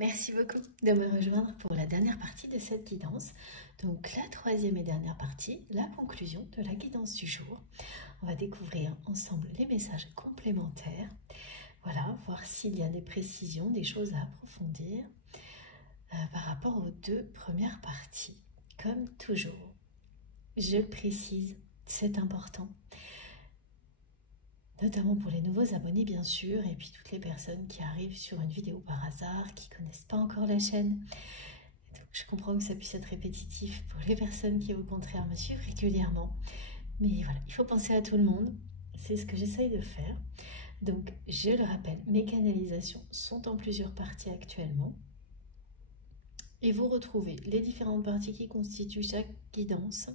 Merci beaucoup de me rejoindre pour la dernière partie de cette guidance. Donc la troisième et dernière partie, la conclusion de la guidance du jour. On va découvrir ensemble les messages complémentaires. Voilà, voir s'il y a des précisions, des choses à approfondir par rapport aux deux premières parties. Comme toujours, je précise, c'est important. Notamment pour les nouveaux abonnés bien sûr, et puis toutes les personnes qui arrivent sur une vidéo par hasard, qui ne connaissent pas encore la chaîne. Donc, je comprends que ça puisse être répétitif pour les personnes qui au contraire me suivent régulièrement. Mais voilà, il faut penser à tout le monde, c'est ce que j'essaye de faire. Donc je le rappelle, mes canalisations sont en plusieurs parties actuellement. Et vous retrouvez les différentes parties qui constituent chaque guidance,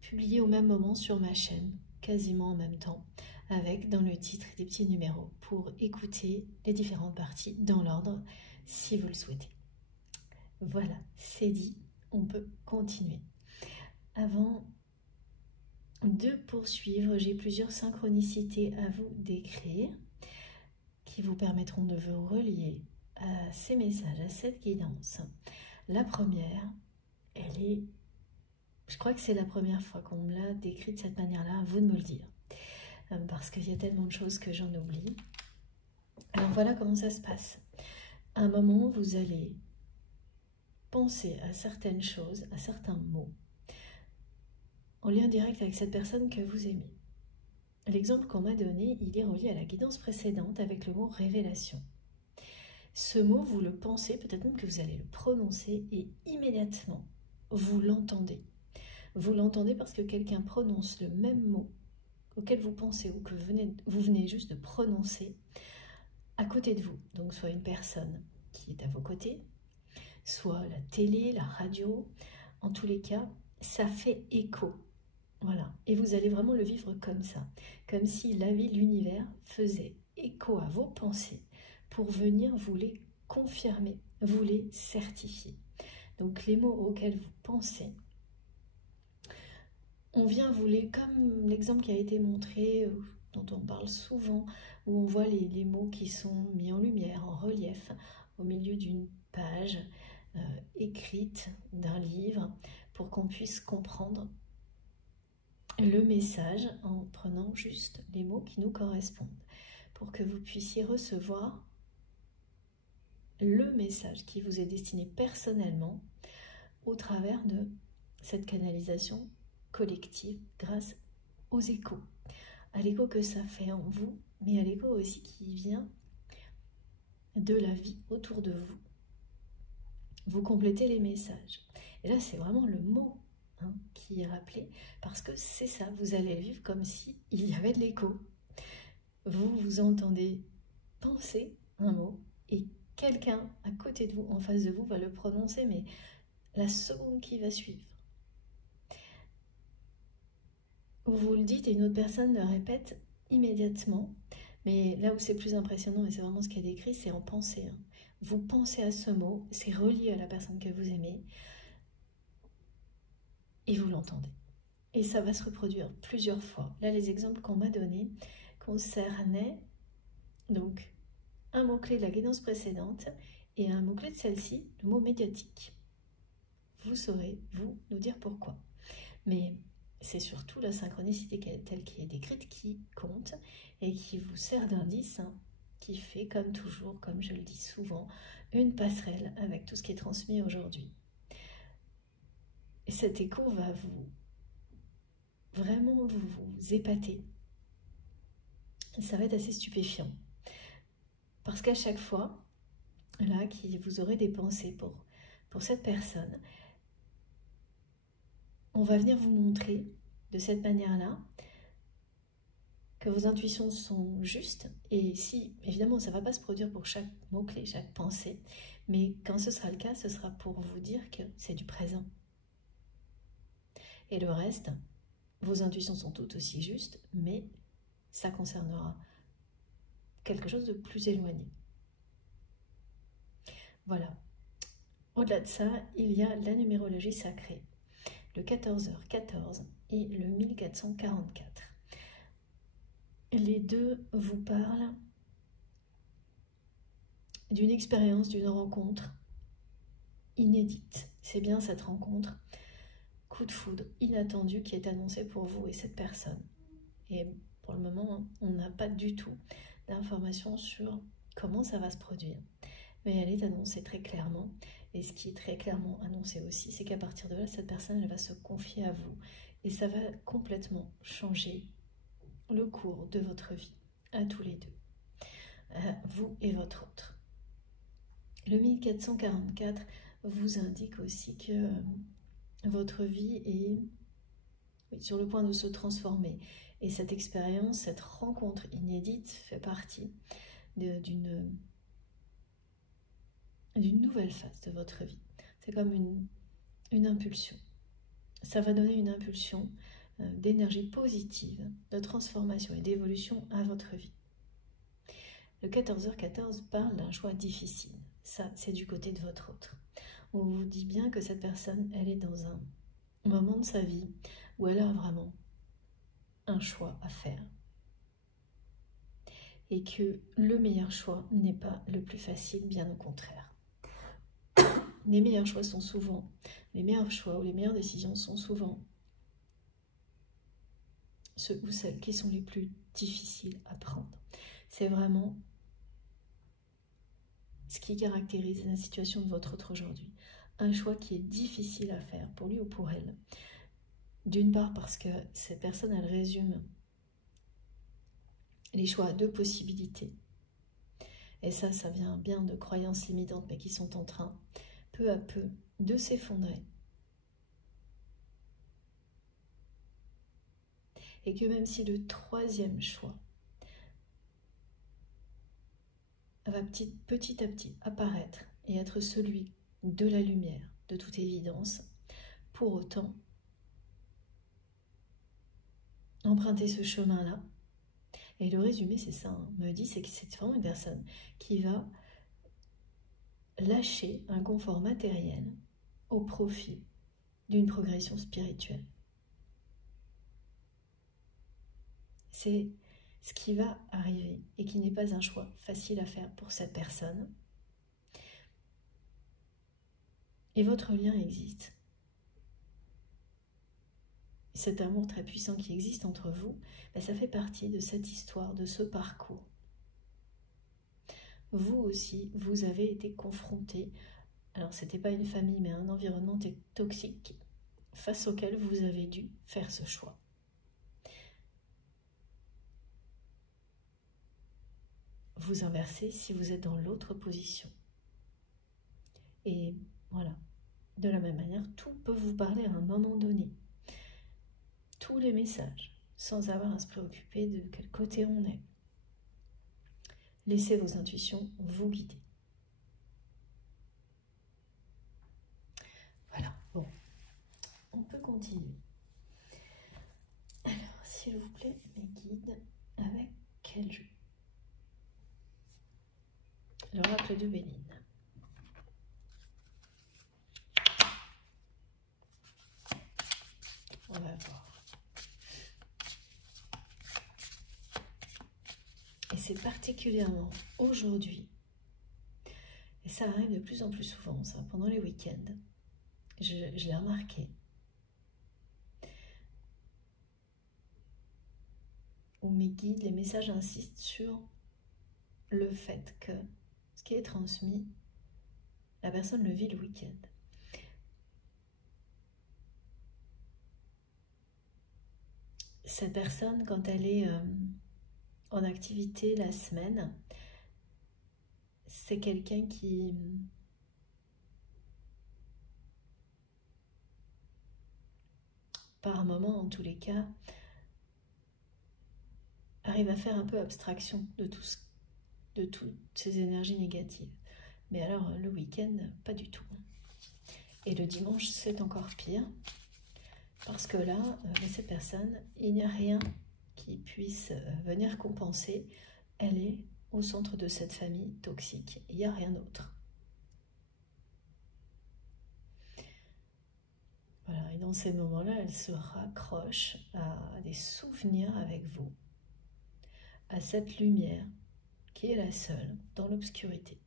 publiées au même moment sur ma chaîne, quasiment en même temps, avec dans le titre des petits numéros pour écouter les différentes parties dans l'ordre si vous le souhaitez. Voilà, c'est dit, on peut continuer. Avant de poursuivre, j'ai plusieurs synchronicités à vous décrire qui vous permettront de vous relier à ces messages, à cette guidance. La première, elle est, je crois que c'est la première fois qu'on me l'a décrite de cette manière-là, à vous de me le dire. Parce qu'il y a tellement de choses que j'en oublie. Alors voilà comment ça se passe. À un moment, vous allez penser à certaines choses, à certains mots, en lien direct avec cette personne que vous aimez. L'exemple qu'on m'a donné, il est relié à la guidance précédente avec le mot révélation. Ce mot, vous le pensez, peut-être même que vous allez le prononcer et immédiatement, vous l'entendez. Vous l'entendez parce que quelqu'un prononce le même mot auquel vous pensez ou que vous venez juste de prononcer à côté de vous. Donc soit une personne qui est à vos côtés, soit la télé, la radio. En tous les cas, ça fait écho. Voilà. Et vous allez vraiment le vivre comme ça. Comme si la vie, l'univers faisait écho à vos pensées pour venir vous les confirmer, vous les certifier. Donc les mots auxquels vous pensez, on vient vous les, comme l'exemple qui a été montré, dont on parle souvent, où on voit les mots qui sont mis en lumière, en relief, au milieu d'une page écrite d'un livre, pour qu'on puisse comprendre le message en prenant juste les mots qui nous correspondent, pour que vous puissiez recevoir le message qui vous est destiné personnellement au travers de cette canalisation collective grâce aux échos. À l'écho que ça fait en vous, mais à l'écho aussi qui vient de la vie autour de vous. Vous complétez les messages. Et là, c'est vraiment le mot qui est rappelé, parce que c'est ça, vous allez le vivre comme s'il y avait de l'écho. Vous entendez penser un mot, et quelqu'un à côté de vous, en face de vous, va le prononcer, mais la seconde qui va suivre. Vous le dites et une autre personne le répète immédiatement, mais là où c'est plus impressionnant, et c'est vraiment ce qui est décrit, c'est en pensée. Vous pensez à ce mot, c'est relié à la personne que vous aimez, et vous l'entendez. Et ça va se reproduire plusieurs fois. Là, les exemples qu'on m'a donnés concernaient donc un mot-clé de la guidance précédente et un mot-clé de celle-ci, le mot médiatique. Vous saurez, vous, nous dire pourquoi. Mais c'est surtout la synchronicité telle qui est décrite qui compte et qui vous sert d'indice, qui fait, comme toujours, comme je le dis souvent, une passerelle avec tout ce qui est transmis aujourd'hui. Et cet écho va vraiment vous épater. Et ça va être assez stupéfiant. Parce qu'à chaque fois, là, vous aurez des pensées pour cette personne, on va venir vous montrer de cette manière-là que vos intuitions sont justes. Et si, évidemment, ça ne va pas se produire pour chaque mot-clé, chaque pensée, mais quand ce sera le cas, ce sera pour vous dire que c'est du présent. Et le reste, vos intuitions sont toutes aussi justes, mais ça concernera quelque chose de plus éloigné. Voilà. Au-delà de ça, il y a la numérologie sacrée, le 14h14 et le 1444. Les deux vous parlent d'une expérience, d'une rencontre inédite. C'est bien cette rencontre, coup de foudre inattendu qui est annoncé pour vous et cette personne. Et pour le moment, on n'a pas du tout d'informations sur comment ça va se produire. Mais elle est annoncée très clairement. Et ce qui est très clairement annoncé aussi, c'est qu'à partir de là, cette personne, elle va se confier à vous. Et ça va complètement changer le cours de votre vie, à tous les deux, vous et votre autre. Le 1444 vous indique aussi que votre vie est sur le point de se transformer. Et cette expérience, cette rencontre inédite fait partie d'une nouvelle phase de votre vie. C'est comme une impulsion. Ça va donner une impulsion d'énergie positive, de transformation et d'évolution à votre vie. Le 14h14 parle d'un choix difficile. Ça, c'est du côté de votre autre. On vous dit bien que cette personne, elle est dans un moment de sa vie où elle a vraiment un choix à faire. Et que le meilleur choix n'est pas le plus facile, bien au contraire. Les meilleurs choix sont souvent, les meilleurs choix ou les meilleures décisions sont souvent ceux ou celles qui sont les plus difficiles à prendre. C'est vraiment ce qui caractérise la situation de votre autre aujourd'hui. Un choix qui est difficile à faire pour lui ou pour elle. D'une part parce que cette personne, elle résume les choix à deux possibilités. Et ça vient bien de croyances limitantes, mais qui sont en train, peu à peu, de s'effondrer. Et que même si le troisième choix va petit à petit apparaître et être celui de la lumière, de toute évidence, pour autant, emprunter ce chemin-là, et le résumé c'est ça, me dit, c'est que c'est vraiment une personne qui va lâcher un confort matériel au profit d'une progression spirituelle. C'est ce qui va arriver et qui n'est pas un choix facile à faire pour cette personne. Et votre lien existe. Cet amour très puissant qui existe entre vous, ça fait partie de cette histoire, de ce parcours. Vous aussi, vous avez été confronté, alors ce n'était pas une famille, mais un environnement toxique face auquel vous avez dû faire ce choix. Vous inversez si vous êtes dans l'autre position. Et voilà, de la même manière, tout peut vous parler à un moment donné. Tous les messages, sans avoir à se préoccuper de quel côté on est. Laissez vos intuitions vous guider. Voilà, bon, on peut continuer. Alors, s'il vous plaît, mes guides, avec quel jeu? L'oracle de Béline. On va voir. Et c'est particulièrement aujourd'hui, et ça arrive de plus en plus souvent, ça, pendant les week-ends, je l'ai remarqué, où mes guides, les messages insistent sur le fait que ce qui est transmis, la personne le vit le week-end. Cette personne, quand elle est en activité la semaine, c'est quelqu'un qui par moment, en tous les cas, arrive à faire un peu abstraction de toutes ces énergies négatives. Mais alors, le week-end, pas du tout. Et le dimanche, c'est encore pire. Parce que là, cette personne, il n'y a rien qui puisse venir compenser. Elle est au centre de cette famille toxique. Il n'y a rien d'autre. Voilà, et dans ces moments-là, elle se raccroche à des souvenirs avec vous, à cette lumière qui est la seule dans l'obscurité.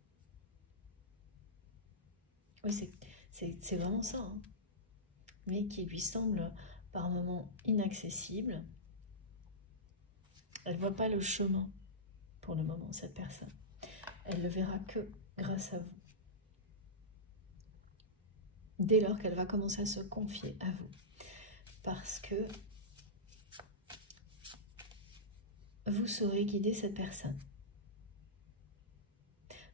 Oui, c'est vraiment ça, hein. Mais qui lui semble par moments inaccessible. Elle ne voit pas le chemin pour le moment, cette personne. Elle le verra que grâce à vous. Dès lors qu'elle va commencer à se confier à vous. Parce que vous saurez guider cette personne.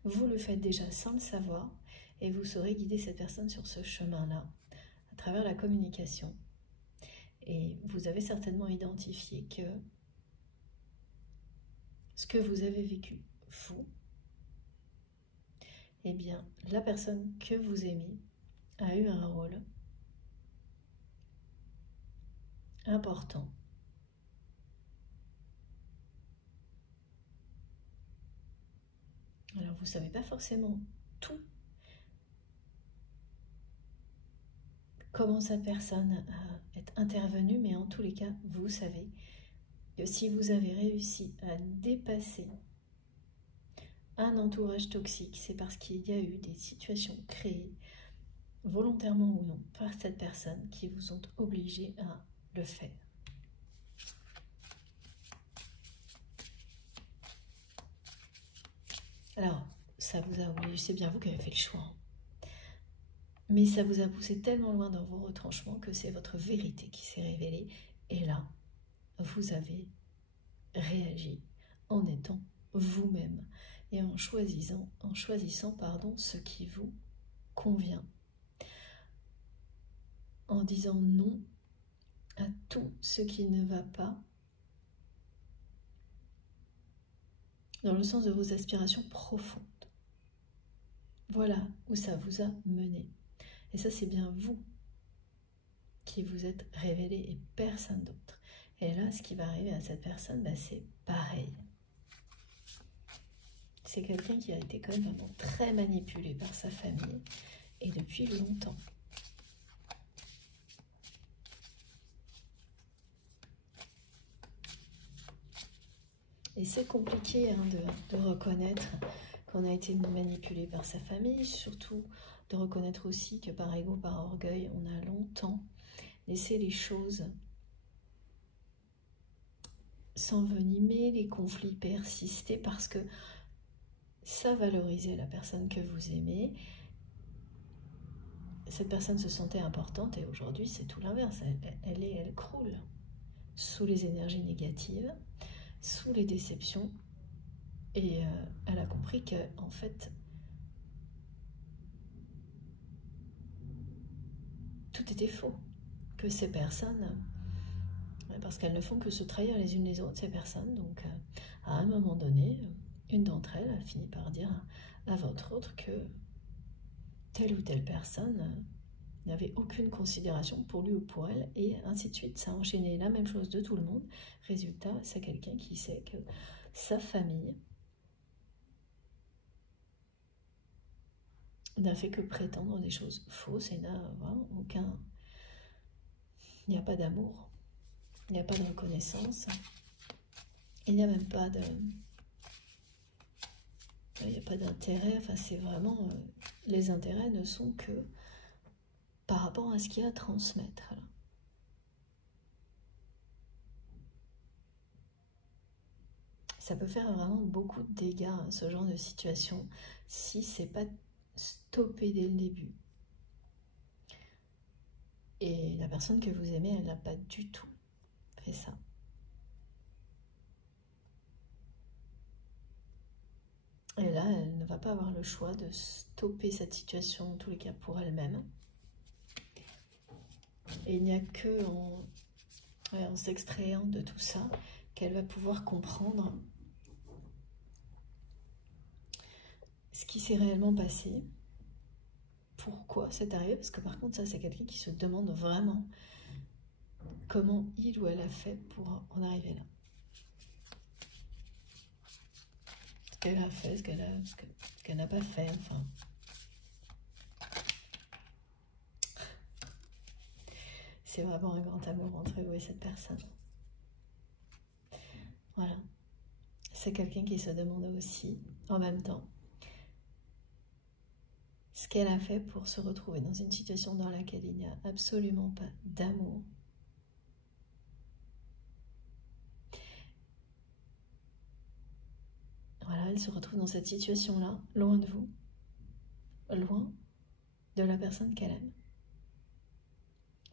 Vous le faites déjà sans le savoir et vous saurez guider cette personne sur ce chemin-là à travers la communication. Et vous avez certainement identifié que ce que vous avez vécu, vous, eh bien, la personne que vous aimez a eu un rôle important. Alors, vous ne savez pas forcément tout, comment cette personne est intervenue, mais en tous les cas, vous savez que si vous avez réussi à dépasser un entourage toxique, c'est parce qu'il y a eu des situations créées, volontairement ou non, par cette personne qui vous ont obligé à le faire. Alors, ça vous a obligé, c'est bien vous qui avez fait le choix. Mais ça vous a poussé tellement loin dans vos retranchements que c'est votre vérité qui s'est révélée. Et là, vous avez réagi en étant vous-même et en choisissant ce qui vous convient. En disant non à tout ce qui ne va pas dans le sens de vos aspirations profondes. Voilà où ça vous a mené. Et ça, c'est bien vous qui vous êtes révélé et personne d'autre. Et là, ce qui va arriver à cette personne, c'est pareil. C'est quelqu'un qui a été quand même vraiment très manipulé par sa famille et depuis longtemps. Et c'est compliqué de reconnaître qu'on a été manipulé par sa famille, surtout de reconnaître aussi que par ego, par orgueil, on a longtemps laissé les choses s'envenimer, les conflits persister parce que ça valorisait la personne que vous aimez. Cette personne se sentait importante et aujourd'hui c'est tout l'inverse, elle croule sous les énergies négatives, sous les déceptions et elle a compris qu'en fait tout était faux, que ces personnes, parce qu'elles ne font que se trahir les unes les autres, ces personnes, donc à un moment donné, une d'entre elles a fini par dire à votre autre que telle ou telle personne n'avait aucune considération pour lui ou pour elle, et ainsi de suite. Ça a enchaîné la même chose de tout le monde. Résultat, c'est quelqu'un qui sait que sa famille n'a fait que prétendre des choses fausses et n'a aucun... Il n'y a pas d'amour, il n'y a pas de reconnaissance, il n'y a même pas de... Il n'y a pas d'intérêt, enfin c'est vraiment... les intérêts ne sont que par rapport à ce qu'il y a à transmettre. Là. Ça peut faire vraiment beaucoup de dégâts, hein, ce genre de situation, si c'est pas stoppé dès le début. Et la personne que vous aimez, elle n'a pas du tout fait ça. Et là, elle ne va pas avoir le choix de stopper cette situation, en tous les cas pour elle-même. Et il n'y a que en s'extrayant de tout ça qu'elle va pouvoir comprendre ce qui s'est réellement passé, pourquoi c'est arrivé, parce que par contre ça c'est quelqu'un qui se demande vraiment comment il ou elle a fait pour en arriver là. Ce qu'elle a fait, ce qu'elle n'a pas fait, enfin. C'est vraiment un grand amour entre vous et cette personne. Voilà. C'est quelqu'un qui se demande aussi, en même temps, ce qu'elle a fait pour se retrouver dans une situation dans laquelle il n'y a absolument pas d'amour. Voilà, elle se retrouve dans cette situation-là, loin de vous, loin de la personne qu'elle aime.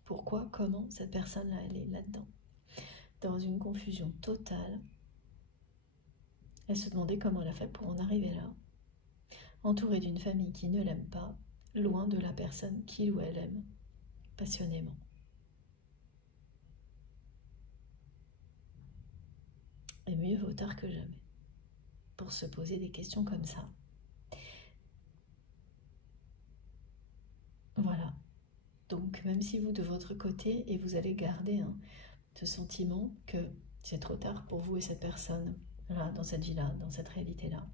Pourquoi, comment cette personne-là, elle est là-dedans? Dans une confusion totale. Elle se demandait comment elle a fait pour en arriver là. Entourée d'une famille qui ne l'aime pas, loin de la personne qu'il ou elle aime passionnément. Et mieux vaut tard que jamais pour se poser des questions comme ça. Voilà. Donc même si vous de votre côté, et vous allez garder ce sentiment que c'est trop tard pour vous et cette personne, là, dans cette vie-là, dans cette réalité-là.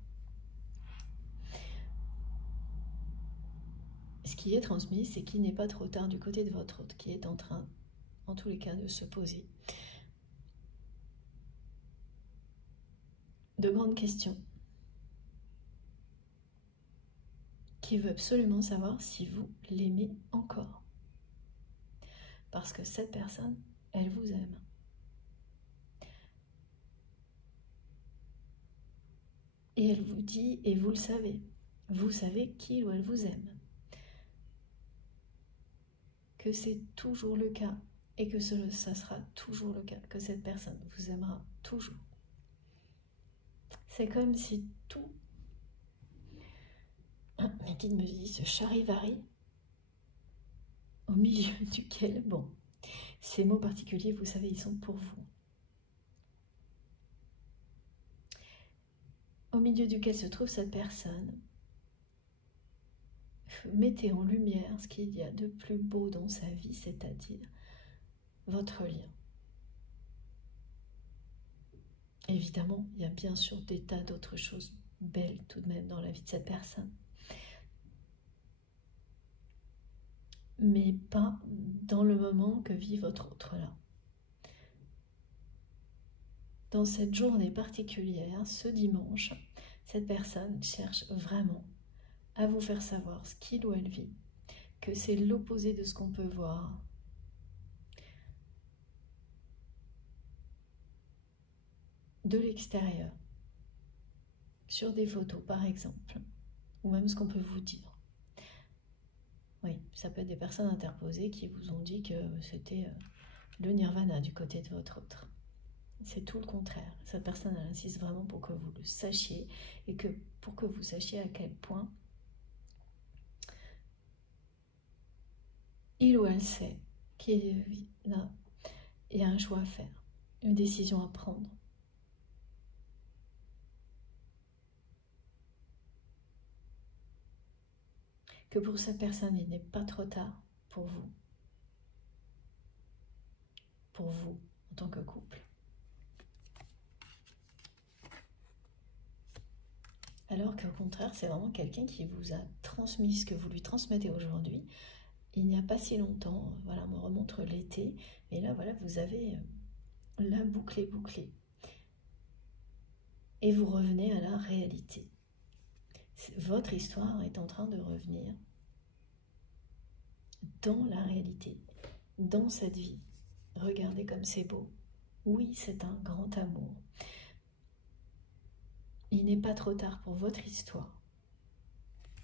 Ce qui est transmis, c'est qu'il n'est pas trop tard du côté de votre autre, qui est en train, en tous les cas, de se poser de grandes questions, qui veut absolument savoir si vous l'aimez encore. Parce que cette personne, elle vous aime. Et elle vous dit, et vous savez qu'il ou elle vous aime. Que c'est toujours le cas, et que ça sera toujours le cas, que cette personne vous aimera toujours. C'est comme si tout, mes guides me disent, ce charivari, au milieu duquel, bon, ces mots particuliers, vous savez, ils sont pour vous. Au milieu duquel se trouve cette personne, mettez en lumière ce qu'il y a de plus beau dans sa vie, c'est-à-dire votre lien. Évidemment, il y a bien sûr des tas d'autres choses belles tout de même dans la vie de cette personne. Mais pas dans le moment que vit votre autre là. Dans cette journée particulière, ce dimanche, cette personne cherche vraiment à vous faire savoir ce qu'il ou elle vit, que c'est l'opposé de ce qu'on peut voir. De l'extérieur, sur des photos par exemple, ou même ce qu'on peut vous dire. Oui, ça peut être des personnes interposées qui vous ont dit que c'était le nirvana du côté de votre autre. C'est tout le contraire. Cette personne, elle insiste vraiment pour que vous le sachiez et que pour que vous sachiez à quel point il ou elle sait qu'il y a un choix à faire, une décision à prendre. Que pour cette personne, il n'est pas trop tard pour vous en tant que couple. Alors qu'au contraire, c'est vraiment quelqu'un qui vous a transmis ce que vous lui transmettez aujourd'hui. Il n'y a pas si longtemps, voilà, on me remontre l'été, et là, voilà, vous avez la boucle. Et vous revenez à la réalité. Votre histoire est en train de revenir dans la réalité, dans cette vie. Regardez comme c'est beau. Oui, c'est un grand amour. Il n'est pas trop tard pour votre histoire.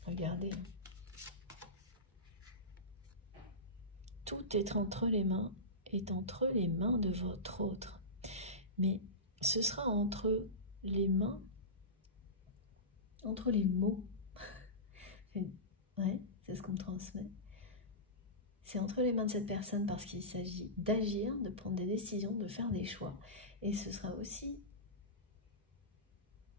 Regardez. Tout est entre les mains de votre autre. Mais ce sera entre les mains, entre les mots. Ouais, c'est ce qu'on me transmet. C'est entre les mains de cette personne parce qu'il s'agit d'agir, de prendre des décisions, de faire des choix. Et ce sera aussi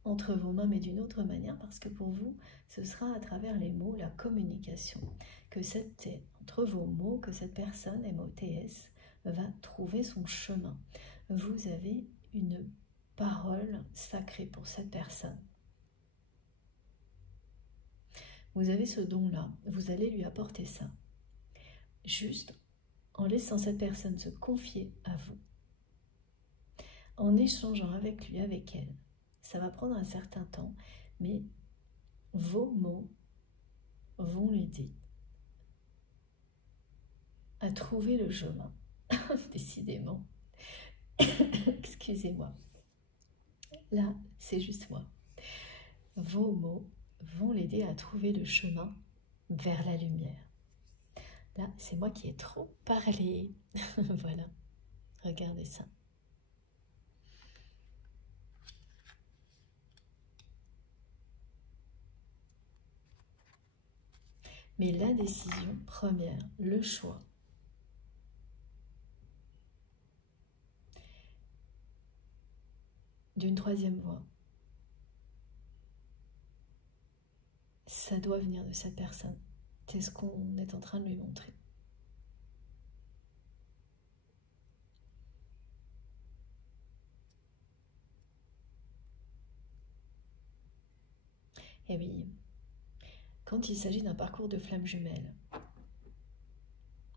entre vos mains, mais d'une autre manière, parce que pour vous, ce sera à travers les mots, la communication, que c'est entre vos mots que cette personne, MOTS, va trouver son chemin. Vous avez une parole sacrée pour cette personne. Vous avez ce don-là, vous allez lui apporter ça. Juste en laissant cette personne se confier à vous, en échangeant avec lui, avec elle. Ça va prendre un certain temps, mais vos mots vont l'aider à trouver le chemin. Décidément. Excusez-moi. Là, c'est juste moi. Vos mots vont l'aider à trouver le chemin vers la lumière. Là, c'est moi qui ai trop parlé. Voilà, regardez ça. Mais la décision première, le choix, d'une troisième voie, ça doit venir de cette personne. C'est ce qu'on est en train de lui montrer. Et oui, quand il s'agit d'un parcours de flamme jumelle,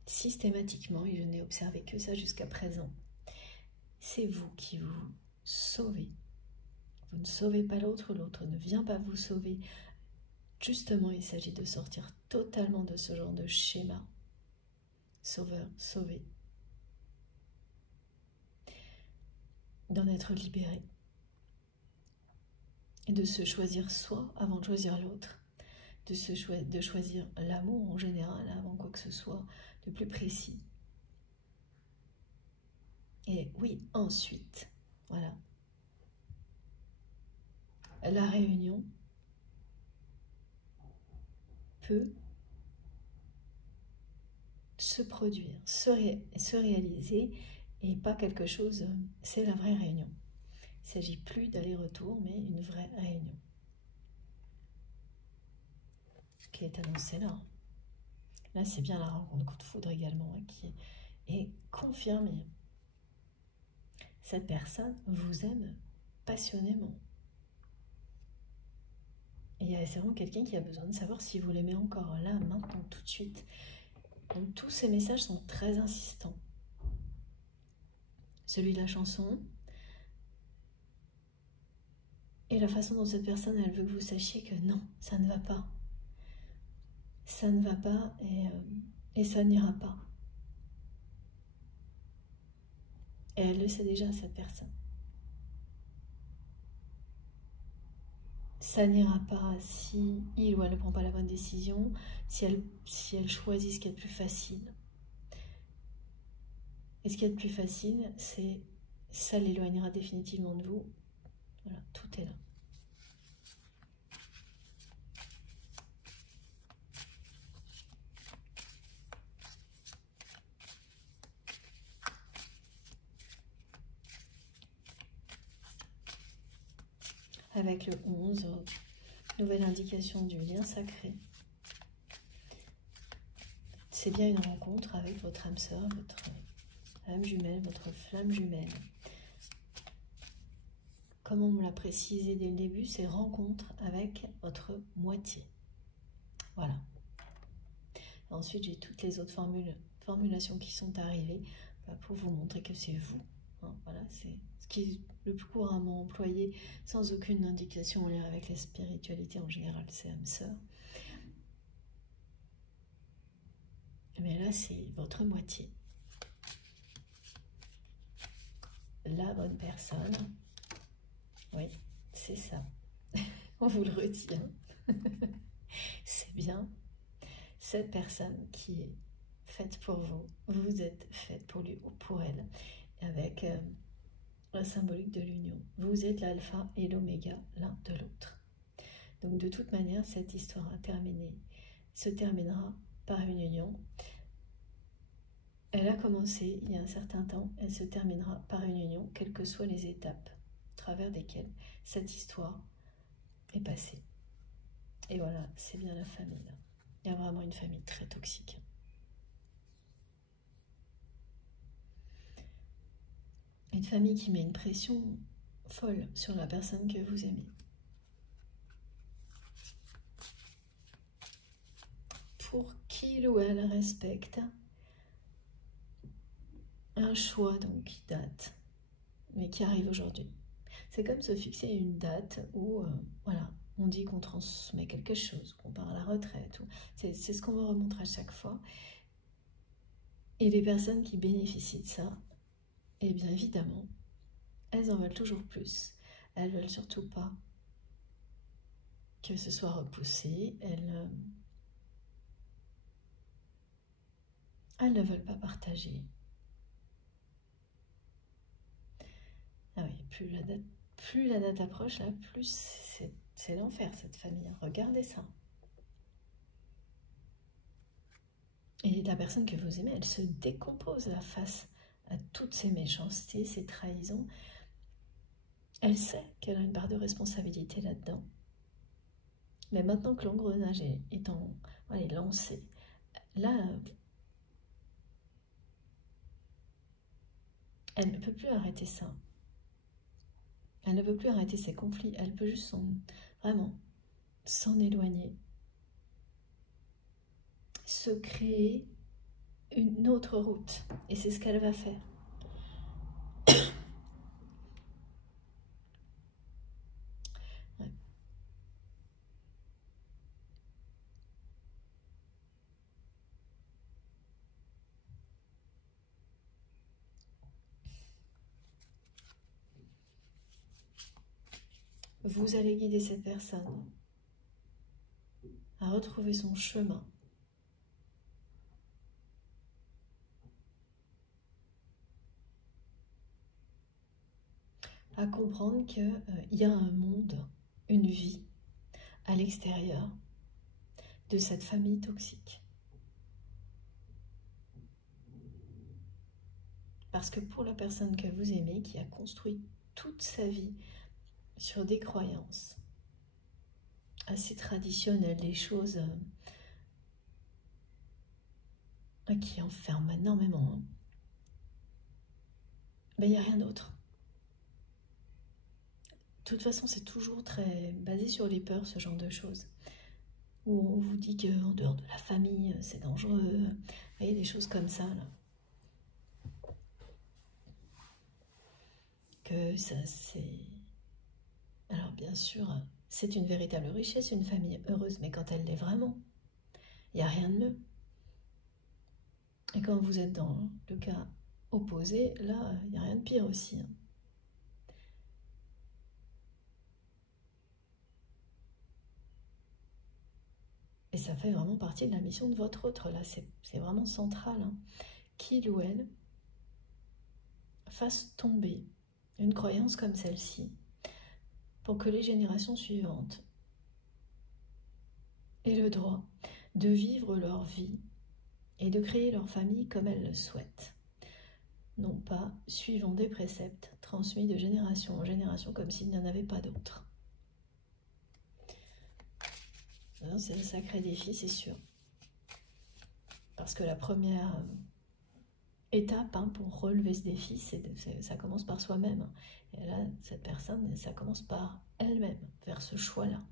systématiquement, et je n'ai observé que ça jusqu'à présent, c'est vous qui vous sauvez. Vous ne sauvez pas l'autre, l'autre ne vient pas vous sauver. Justement, il s'agit de sortir totalement de ce genre de schéma. Sauveur, sauvé. D'en être libéré. Et de se choisir soi avant de choisir l'autre. De choisir l'amour en général avant quoi que ce soit de plus précis. Et oui, ensuite, voilà. La réunion peut se produire, se réaliser, et pas quelque chose, c'est la vraie réunion. Il ne s'agit plus d'aller-retour, mais une vraie réunion. Qui est annoncée là. Là, c'est bien la rencontre coup de foudre également, hein, qui est confirmée. Cette personne vous aime passionnément. Et c'est vraiment quelqu'un qui a besoin de savoir si vous l'aimez encore, là, maintenant, tout de suite. Donc, tous ces messages sont très insistants. Celui de la chanson, et la façon dont cette personne, elle veut que vous sachiez que non, ça ne va pas. Ça ne va pas et ça n'ira pas. Et elle le sait déjà, cette personne. Ça n'ira pas si il ou elle ne prend pas la bonne décision, si elle choisit ce qui est le plus facile. Et ce qui est le plus facile, c'est ça l'éloignera définitivement de vous. Voilà, tout est là. Avec le 11, nouvelle indication du lien sacré. C'est bien une rencontre avec votre âme sœur, votre âme jumelle, votre flamme jumelle. Comme on me l'a précisé dès le début, c'est rencontre avec votre moitié. Voilà. Ensuite, j'ai toutes les autres formulations qui sont arrivées pour vous montrer que c'est vous. Hein, voilà, c'est ce qui est le plus couramment employé sans aucune indication en lien avec la spiritualité en général, c'est âme sœur. Mais là, c'est votre moitié. La bonne personne. Oui, c'est ça. On vous le retient. C'est bien. Cette personne qui est faite pour vous, vous êtes faite pour lui ou pour elle, avec la symbolique de l'union. Vous êtes l'alpha et l'oméga l'un de l'autre. Donc de toute manière, cette histoire se terminera par une union. Elle a commencé il y a un certain temps, elle se terminera par une union, quelles que soient les étapes à travers desquelles cette histoire est passée. Et voilà, c'est bien la famille là. Il y a vraiment une famille très toxique. Une famille qui met une pression folle sur la personne que vous aimez. Pour qu'il ou elle respecte un choix donc qui date, mais qui arrive aujourd'hui. C'est comme se fixer une date où, voilà, On dit qu'on transmet quelque chose, qu'on part à la retraite. C'est ce qu'on me remontre à chaque fois. Et les personnes qui bénéficient de ça, eh bien évidemment, elles en veulent toujours plus. Elles veulent surtout pas que ce soit repoussé. Elles ne veulent pas partager. Ah oui, plus la date approche, là, plus c'est l'enfer cette famille. Regardez ça. Et la personne que vous aimez, elle se décompose là face à toutes ces méchancetés, ces trahisons. Elle sait qu'elle a une part de responsabilité là-dedans. Mais maintenant que l'engrenage est lancé, là, elle ne peut plus arrêter ça. Elle ne peut plus arrêter ces conflits. Elle peut juste vraiment s'en éloigner. Se créer une autre route. Et c'est ce qu'elle va faire. Ouais. Vous allez guider cette personne à retrouver son chemin. À comprendre qu'il y a un monde, une vie à l'extérieur de cette famille toxique. Parce que pour la personne que vous aimez, qui a construit toute sa vie sur des croyances assez traditionnelles, des choses qui enferment énormément, mais il n'y a rien d'autre. De toute façon, c'est toujours très basé sur les peurs, ce genre de choses. Où on vous dit qu'en dehors de la famille, c'est dangereux. Vous voyez, des choses comme ça, là. Que ça, c'est... Alors, bien sûr, c'est une véritable richesse, une famille heureuse, mais quand elle l'est vraiment, il n'y a rien de mieux. Et quand vous êtes dans le cas opposé, là, il n'y a rien de pire aussi. Et ça fait vraiment partie de la mission de votre autre, là, c'est vraiment central. Qu'il ou elle fasse tomber une croyance comme celle-ci pour que les générations suivantes aient le droit de vivre leur vie et de créer leur famille comme elles le souhaitent. Non pas suivant des préceptes transmis de génération en génération comme s'il n'y en avait pas d'autres. C'est un sacré défi, c'est sûr. Parce que la première étape pour relever ce défi, ça commence par soi-même. Et là, cette personne, ça commence par elle-même, vers ce choix-là.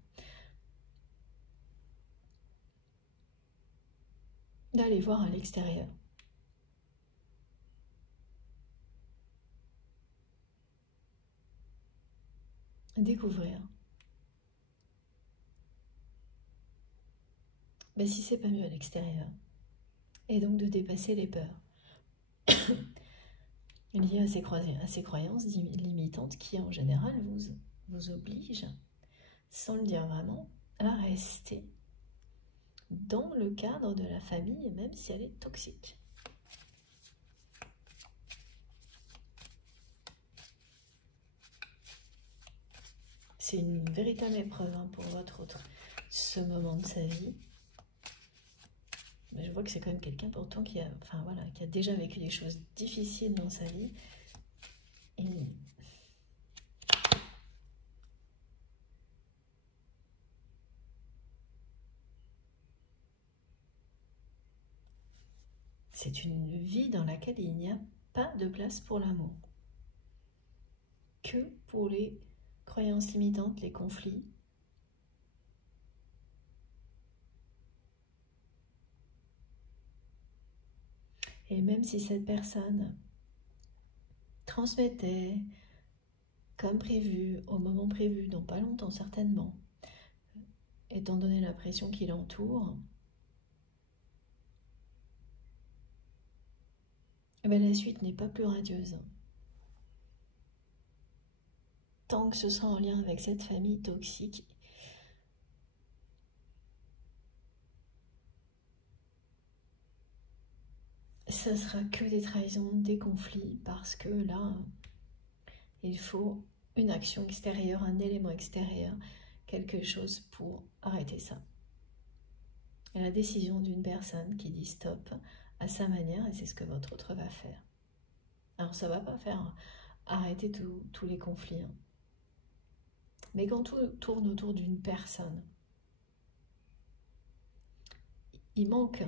D'aller voir à l'extérieur. Découvrir. Mais si c'est pas mieux à l'extérieur. Et donc de dépasser les peurs liées à ces croyances limitantes qui en général vous obligent, sans le dire vraiment, à rester dans le cadre de la famille, même si elle est toxique. C'est une véritable épreuve pour votre autre, ce moment de sa vie. Mais je vois que c'est quand même quelqu'un pourtant qui a déjà vécu des choses difficiles dans sa vie. Et c'est une vie dans laquelle il n'y a pas de place pour l'amour. Que pour les croyances limitantes, les conflits. Et même si cette personne transmettait comme prévu, au moment prévu, dans pas longtemps certainement, étant donné la pression qui l'entoure, eh bien, la suite n'est pas plus radieuse. Tant que ce sera en lien avec cette famille toxique, ça sera que des trahisons, des conflits, parce que là, il faut une action extérieure, un élément extérieur, quelque chose pour arrêter ça. Et la décision d'une personne qui dit stop à sa manière, et c'est ce que votre autre va faire. Alors ça ne va pas faire arrêter tous les conflits, hein. Mais quand tout tourne autour d'une personne, il manque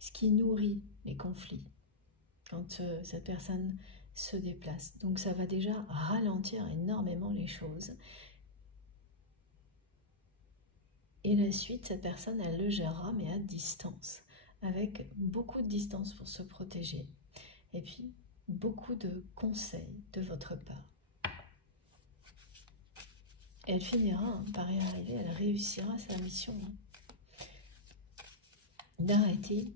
ce qui nourrit les conflits quand cette personne se déplace. Donc ça va déjà ralentir énormément les choses. Et la suite, cette personne, elle le gérera, mais à distance, avec beaucoup de distance pour se protéger. Et puis, beaucoup de conseils de votre part. Et elle finira par y arriver, elle réussira sa mission, hein, d'arrêter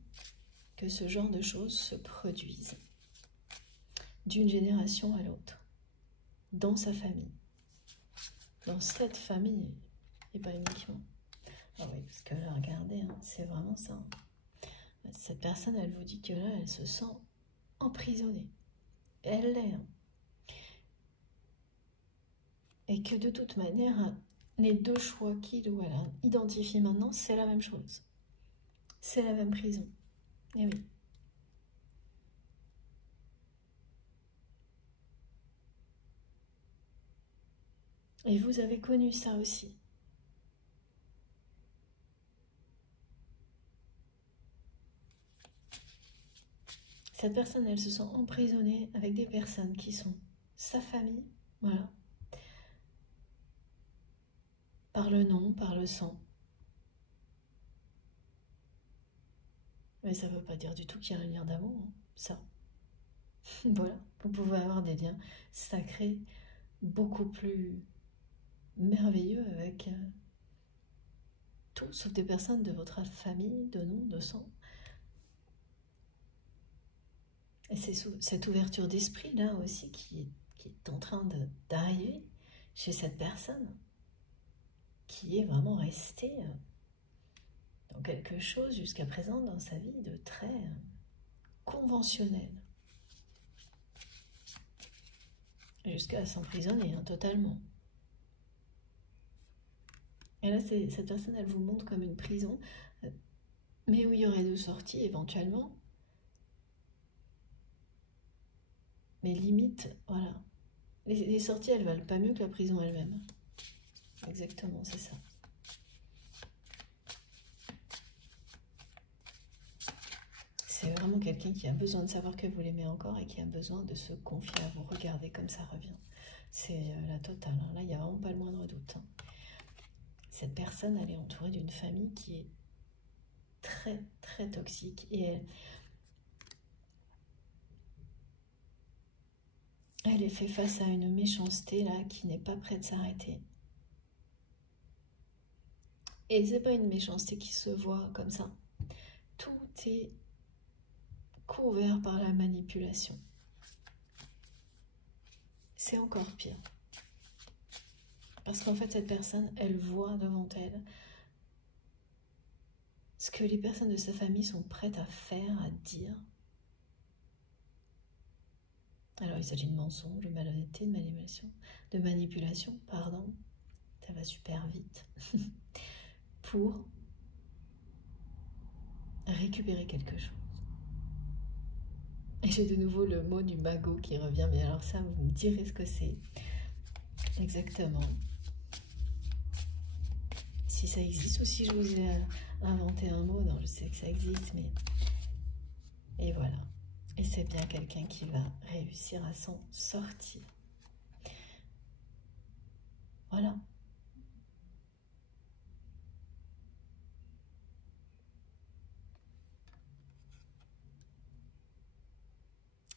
que ce genre de choses se produisent d'une génération à l'autre, dans sa famille, dans cette famille, et pas uniquement. Ah oui, parce que là, regardez, hein, c'est vraiment ça. Cette personne, elle vous dit que là, elle se sent emprisonnée. Elle l'est. Hein. Et que de toute manière, les deux choix qu'il ou elle identifie maintenant, c'est la même chose. C'est la même prison. Et oui. Et vous avez connu ça aussi. Cette personne, elle se sent emprisonnée avec des personnes qui sont sa famille, voilà. Par le nom, par le sang. Mais ça ne veut pas dire du tout qu'il y a un lien d'amour, hein, ça. Voilà, vous pouvez avoir des liens sacrés beaucoup plus merveilleux avec tout, sauf des personnes de votre famille, de nom, de sang. Et c'est cette ouverture d'esprit là aussi qui est en train d'arriver chez cette personne, qui est vraiment restée dans quelque chose jusqu'à présent dans sa vie de très conventionnel. Jusqu'à s'emprisonner, hein, totalement. Et là, cette personne, elle vous montre comme une prison, mais où il y aurait deux sorties éventuellement. Mais limite, voilà. Les sorties, elles valent pas mieux que la prison elle-même. Exactement, c'est ça. C'est vraiment quelqu'un qui a besoin de savoir que vous l'aimez encore et qui a besoin de se confier à vous. Regardez comme ça revient. C'est la totale. Hein. Là, il n'y a vraiment pas le moindre doute. Hein. Cette personne, elle est entourée d'une famille qui est très, très toxique. Et elle est fait face à une méchanceté là qui n'est pas prête de s'arrêter. Et c'est pas une méchanceté qui se voit comme ça. Tout est couvert par la manipulation. C'est encore pire. Parce qu'en fait, cette personne, elle voit devant elle ce que les personnes de sa famille sont prêtes à faire, à dire. Alors, il s'agit de mensonges, de malhonnêteté, de manipulation, pardon. Ça va super vite. Pour récupérer quelque chose. Et j'ai de nouveau le mot du magot qui revient, mais alors ça, vous me direz ce que c'est. Exactement. Si ça existe ou si je vous ai inventé un mot, non, je sais que ça existe, mais... Et voilà. Et c'est bien quelqu'un qui va réussir à s'en sortir. Voilà.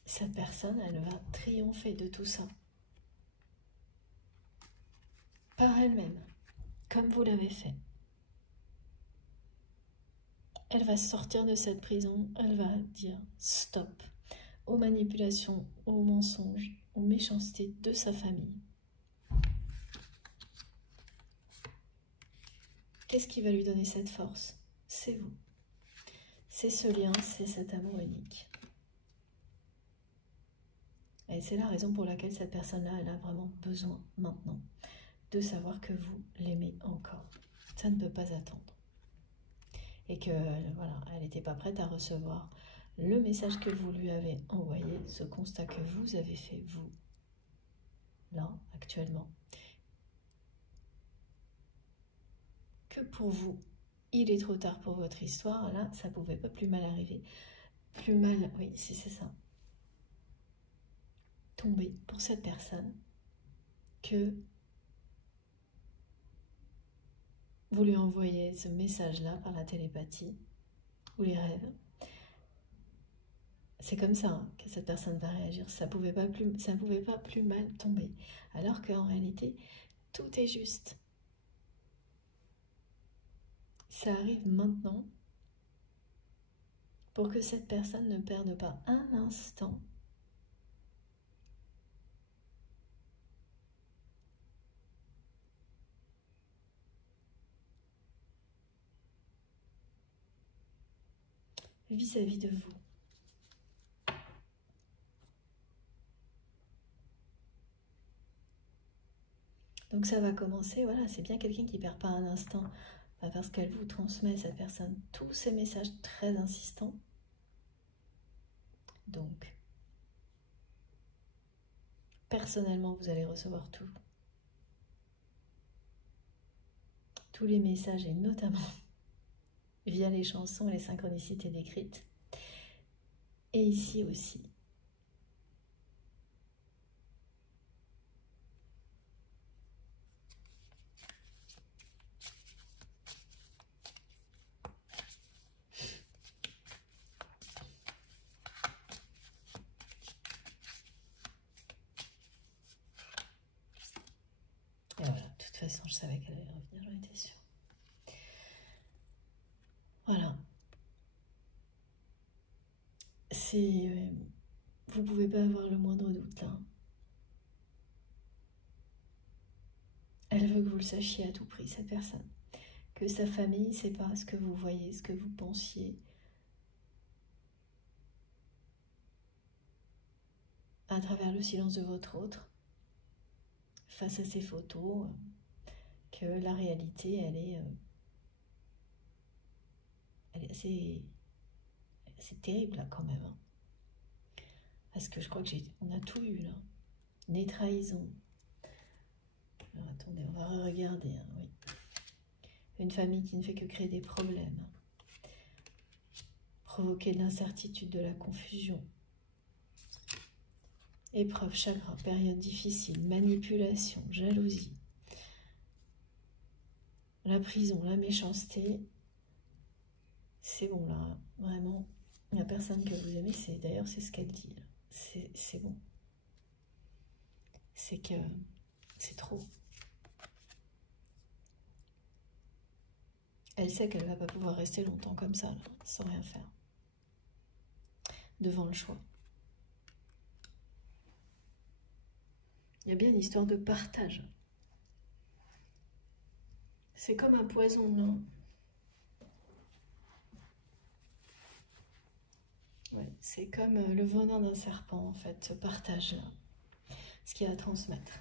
Cette personne, elle va triompher de tout ça. Par elle-même. comme vous l'avez fait. Elle va sortir de cette prison, elle va dire stop aux manipulations, aux mensonges, aux méchancetés de sa famille. Qu'est-ce qui va lui donner cette force? C'est vous. C'est ce lien, c'est cet amour unique. Et c'est la raison pour laquelle cette personne-là, elle a vraiment besoin maintenant de savoir que vous l'aimez encore. Ça ne peut pas attendre. Et que, voilà, elle n'était pas prête à recevoir le message que vous lui avez envoyé, ce constat que vous avez fait, vous, là, actuellement. Que pour vous, il est trop tard pour votre histoire, là, ça ne pouvait pas plus mal arriver. Plus mal, oui, si c'est ça. Tomber pour cette personne que vous lui envoyez ce message-là par la télépathie ou les rêves. C'est comme ça hein, que cette personne va réagir. Ça ne pouvait pas plus mal tomber. Alors qu'en réalité, tout est juste. Ça arrive maintenant pour que cette personne ne perde pas un instant vis-à-vis de vous. Donc ça va commencer, voilà, c'est bien quelqu'un qui ne perd pas un instant parce qu'elle vous transmet, cette personne, tous ces messages très insistants. Donc, personnellement, vous allez recevoir tout. Tous les messages et notamment via les chansons et les synchronicités décrites. Et ici aussi. Et voilà, de toute façon, je savais qu'elle allait revenir, j'en étais sûre. Voilà. Vous pouvez pas avoir le moindre doute là. Elle veut que vous le sachiez à tout prix, cette personne. Que sa famille, c'est pas ce que vous voyez, ce que vous pensiez. À travers le silence de votre autre, face à ces photos, que la réalité, elle est assez terrible là quand même. Hein. Parce que je crois que on a tout eu là. Des trahisons. Alors attendez, on va regarder. Hein, oui. Une famille qui ne fait que créer des problèmes. Provoquer de l'incertitude, de la confusion. Épreuve, chagrin, période difficile, manipulation, jalousie. La prison, la méchanceté. C'est bon là, vraiment. La personne que vous aimez, d'ailleurs c'est ce qu'elle dit. C'est bon. C'est que c'est trop. Elle sait qu'elle ne va pas pouvoir rester longtemps comme ça, là, sans rien faire. Devant le choix. Il y a bien une histoire de partage. C'est comme un poison, non? Ouais, c'est comme le venin d'un serpent, en fait, ce partage-là. Ce qu'il y a à transmettre.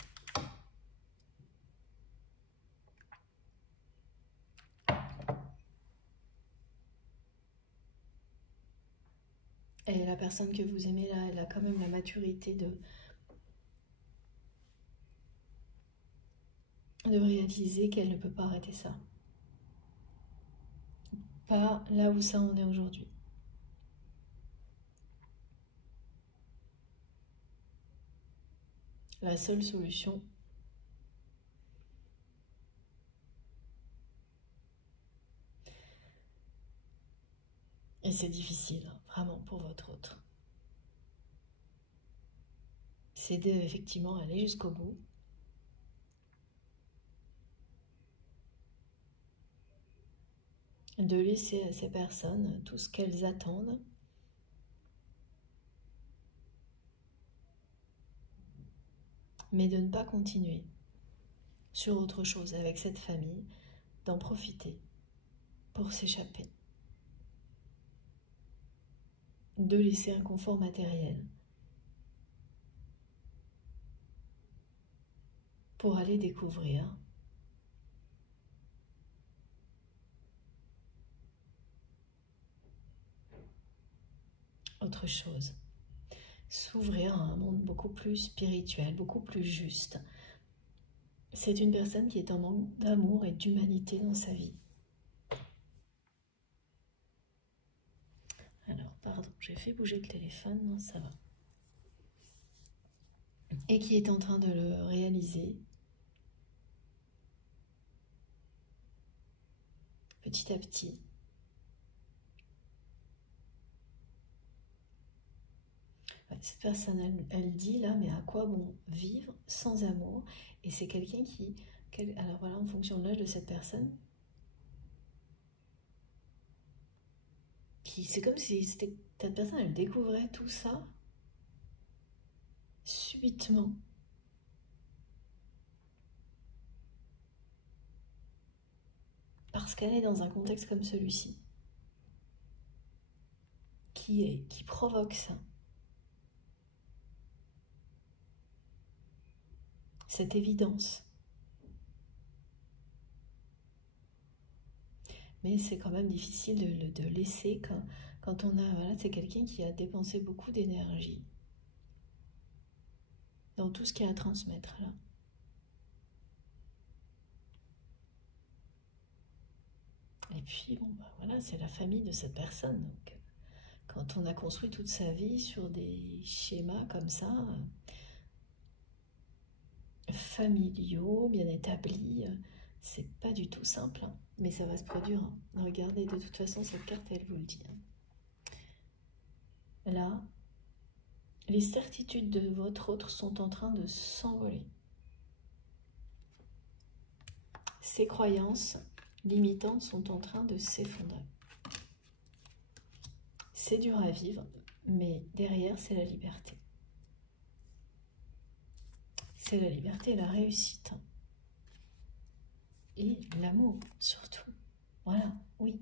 Et la personne que vous aimez là, elle a quand même la maturité de réaliser qu'elle ne peut pas arrêter ça. Pas là où ça en est aujourd'hui. La seule solution, et c'est difficile, hein, vraiment pour votre autre, c'est d'effectivement aller jusqu'au bout. de laisser à ces personnes tout ce qu'elles attendent, mais de ne pas continuer sur autre chose avec cette famille, d'en profiter pour s'échapper, de laisser un confort matériel pour aller découvrir autre chose, s'ouvrir à un monde beaucoup plus spirituel, beaucoup plus juste. C'est une personne qui est en manque d'amour et d'humanité dans sa vie. Alors, pardon, j'ai fait bouger le téléphone, non, ça va. Et qui est en train de le réaliser petit à petit. Cette personne, elle dit là, mais à quoi bon vivre sans amour? Et c'est quelqu'un qui, alors voilà, en fonction de l'âge de cette personne, c'est comme si cette personne, elle découvrait tout ça subitement. Parce qu'elle est dans un contexte comme celui-ci, qui provoque ça. Cette évidence. Mais c'est quand même difficile de laisser quand on a, voilà, c'est quelqu'un qui a dépensé beaucoup d'énergie dans tout ce qu'il y a à transmettre là. Et puis, bon, bah, voilà, c'est la famille de cette personne. Donc, quand on a construit toute sa vie sur des schémas comme ça, familiaux, bien établis, c'est pas du tout simple, hein, mais ça va se produire. Hein. Regardez, de toute façon, cette carte, elle vous le dit. Hein. Là, les certitudes de votre autre sont en train de s'envoler. Ses croyances limitantes sont en train de s'effondrer. C'est dur à vivre, mais derrière, c'est la liberté. C'est la liberté et la réussite. Et l'amour, surtout. Voilà, oui.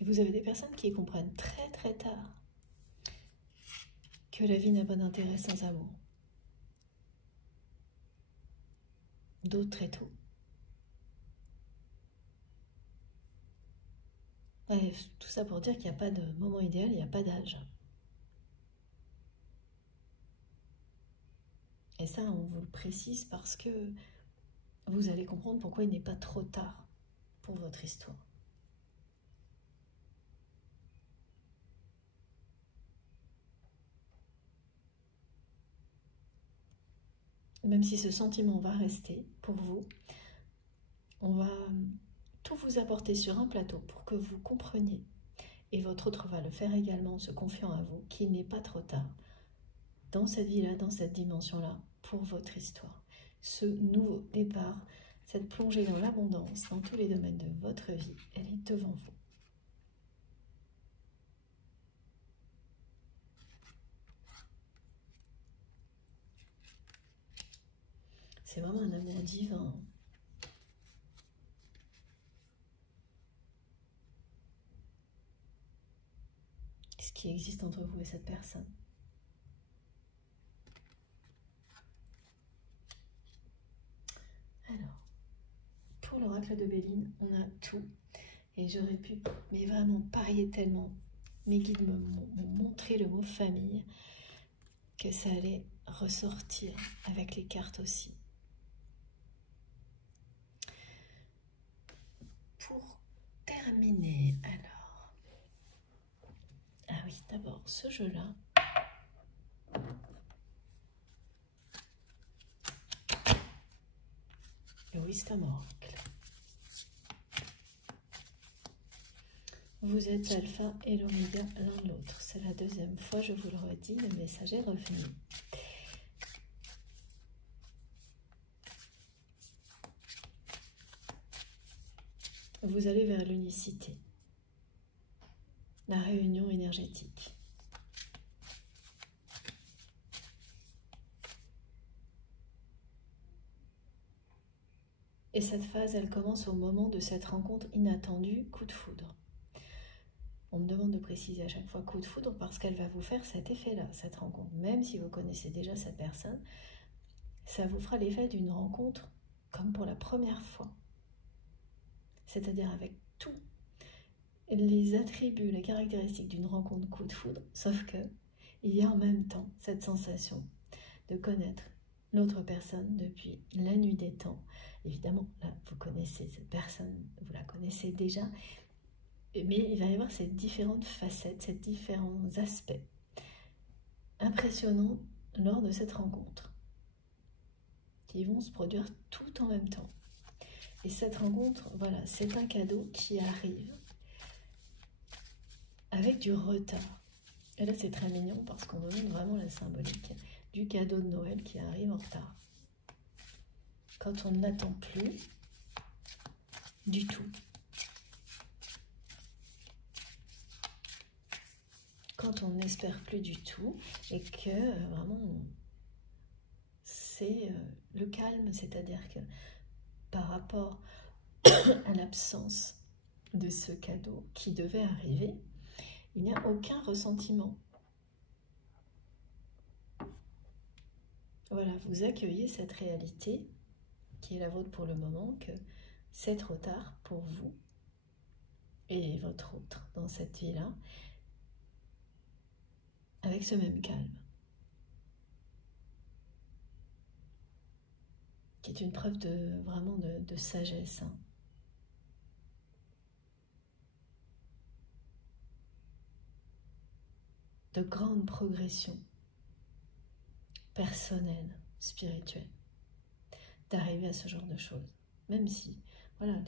Et vous avez des personnes qui comprennent très très tard que la vie n'a pas d'intérêt sans amour. D'autres très tôt. Bref, tout ça pour dire qu'il n'y a pas de moment idéal, il n'y a pas d'âge. Et ça, on vous le précise parce que vous allez comprendre pourquoi il n'est pas trop tard pour votre histoire. Même si ce sentiment va rester pour vous, on va tout vous apporter sur un plateau pour que vous compreniez, et votre autre va le faire également en se confiant à vous, qu'il n'est pas trop tard dans cette vie-là, dans cette dimension-là, pour votre histoire. Ce nouveau départ, cette plongée dans l'abondance, dans tous les domaines de votre vie, elle est devant vous. C'est vraiment un amour divin. Ce qui existe entre vous et cette personne. Alors, pour l'oracle de Béline, on a tout. Et j'aurais pu, mais vraiment, parier tellement. Mes guides m'ont montré le mot famille, que ça allait ressortir avec les cartes aussi. Pour terminer, alors... Ah oui, d'abord, ce jeu-là. Le Wisdom Oracle. Vous êtes l'alpha et l'oméga l'un de l'autre. C'est la deuxième fois, je vous le redis, le message est revenu. vous allez vers l'unicité, la réunion énergétique. Et cette phase, elle commence au moment de cette rencontre inattendue, coup de foudre. On me demande de préciser à chaque fois coup de foudre parce qu'elle va vous faire cet effet-là, cette rencontre. Même si vous connaissez déjà cette personne, ça vous fera l'effet d'une rencontre comme pour la première fois. C'est-à-dire avec tous les attributs, les caractéristiques d'une rencontre coup de foudre, sauf que il y a en même temps cette sensation de connaître l'autre personne depuis la nuit des temps. Évidemment, là, vous connaissez cette personne, vous la connaissez déjà, mais il va y avoir ces différentes facettes, ces différents aspects impressionnants lors de cette rencontre qui vont se produire tout en même temps. Et cette rencontre, voilà, c'est un cadeau qui arrive avec du retard. Et là, c'est très mignon parce qu'on donne vraiment la symbolique du cadeau de Noël qui arrive en retard. Quand on n'attend plus du tout. Quand on n'espère plus du tout et que vraiment c'est le calme, c'est-à-dire que par rapport à l'absence de ce cadeau qui devait arriver, il n'y a aucun ressentiment. Voilà, vous accueillez cette réalité qui est la vôtre pour le moment, que c'est trop tard pour vous et votre autre dans cette vie-là, avec ce même calme, qui est une preuve vraiment de sagesse. De grande progression personnelle, spirituelle, d'arriver à ce genre de choses. Même si, voilà,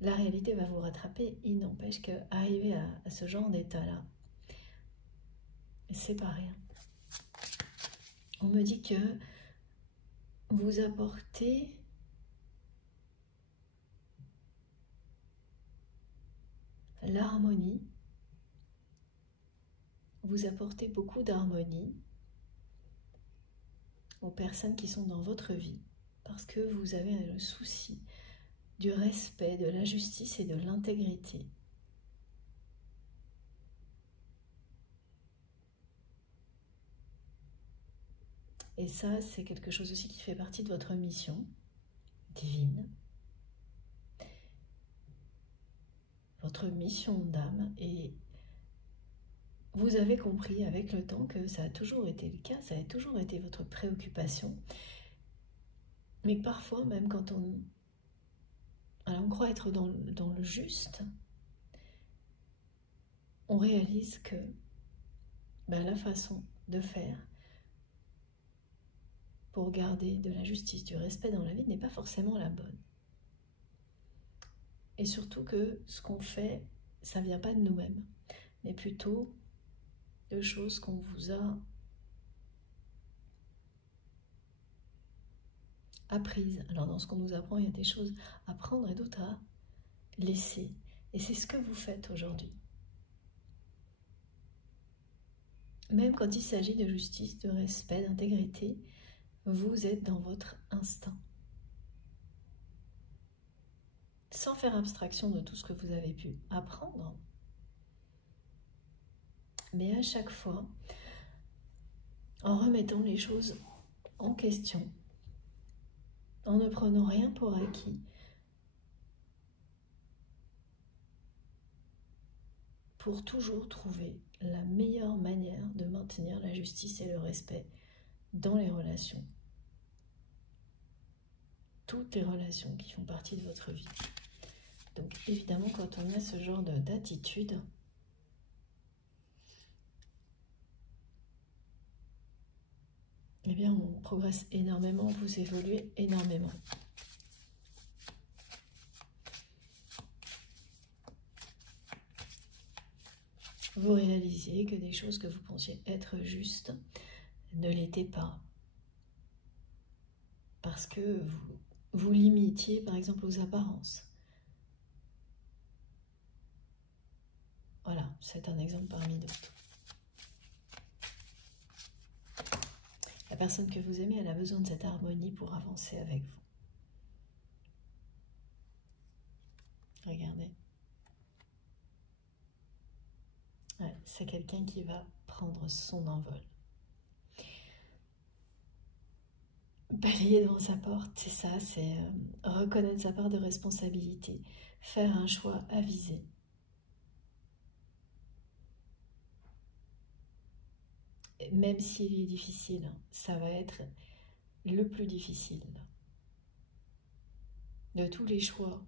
la réalité va vous rattraper, il n'empêche qu'arriver à ce genre d'état-là, c'est pas rien. On me dit que vous apportez l'harmonie, vous apportez beaucoup d'harmonie aux personnes qui sont dans votre vie, parce que vous avez le souci du respect, de la justice et de l'intégrité. Et ça, c'est quelque chose aussi qui fait partie de votre mission divine, votre mission d'âme, et vous avez compris avec le temps que ça a toujours été le cas, ça a toujours été votre préoccupation, mais que parfois, même quand on croit être dans le juste, on réalise que la façon de faire pour garder de la justice, du respect dans la vie n'est pas forcément la bonne. Et surtout que ce qu'on fait, ça ne vient pas de nous-mêmes, mais plutôt de choses qu'on vous a apprises. Alors dans ce qu'on nous apprend, il y a des choses à prendre et d'autres à laisser. Et c'est ce que vous faites aujourd'hui. Même quand il s'agit de justice, de respect, d'intégrité, vous êtes dans votre instinct. Sans faire abstraction de tout ce que vous avez pu apprendre. Mais à chaque fois, en remettant les choses en question, en ne prenant rien pour acquis, pour toujours trouver la meilleure manière de maintenir la justice et le respect dans les relations. Toutes les relations qui font partie de votre vie. Donc évidemment, quand on a ce genre d'attitude, eh bien on progresse énormément, vous évoluez énormément. Vous réalisiez que des choses que vous pensiez être justes ne l'étaient pas. Parce que vous limitiez par exemple aux apparences. Voilà, c'est un exemple parmi d'autres. La personne que vous aimez, elle a besoin de cette harmonie pour avancer avec vous. Regardez. Ouais, c'est quelqu'un qui va prendre son envol. Balayer devant sa porte, c'est ça, c'est reconnaître sa part de responsabilité, faire un choix avisé. Et même s'il est difficile, ça va être le plus difficile. De tous les choix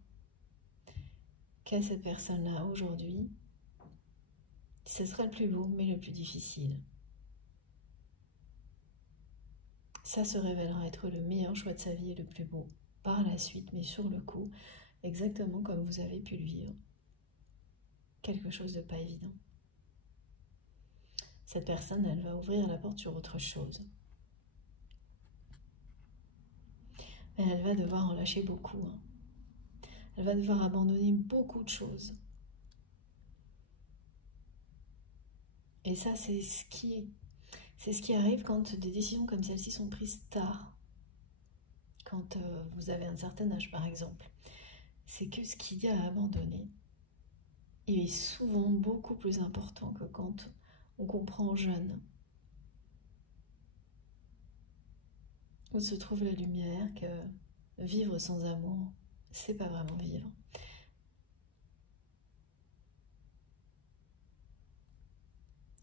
qu'a cette personne-là aujourd'hui, ce sera le plus beau, mais le plus difficile. Ça se révélera être le meilleur choix de sa vie et le plus beau par la suite, mais sur le coup, exactement comme vous avez pu le vivre. Quelque chose de pas évident. Cette personne, elle va ouvrir la porte sur autre chose. Mais elle va devoir en lâcher beaucoup. Elle va devoir abandonner beaucoup de choses. Et ça, c'est ce qui arrive quand des décisions comme celle-ci sont prises tard. Quand vous avez un certain âge, par exemple. C'est que ce qu'il y a à abandonner est souvent beaucoup plus important que quand on comprend jeune où se trouve la lumière, que vivre sans amour, c'est pas vraiment vivre.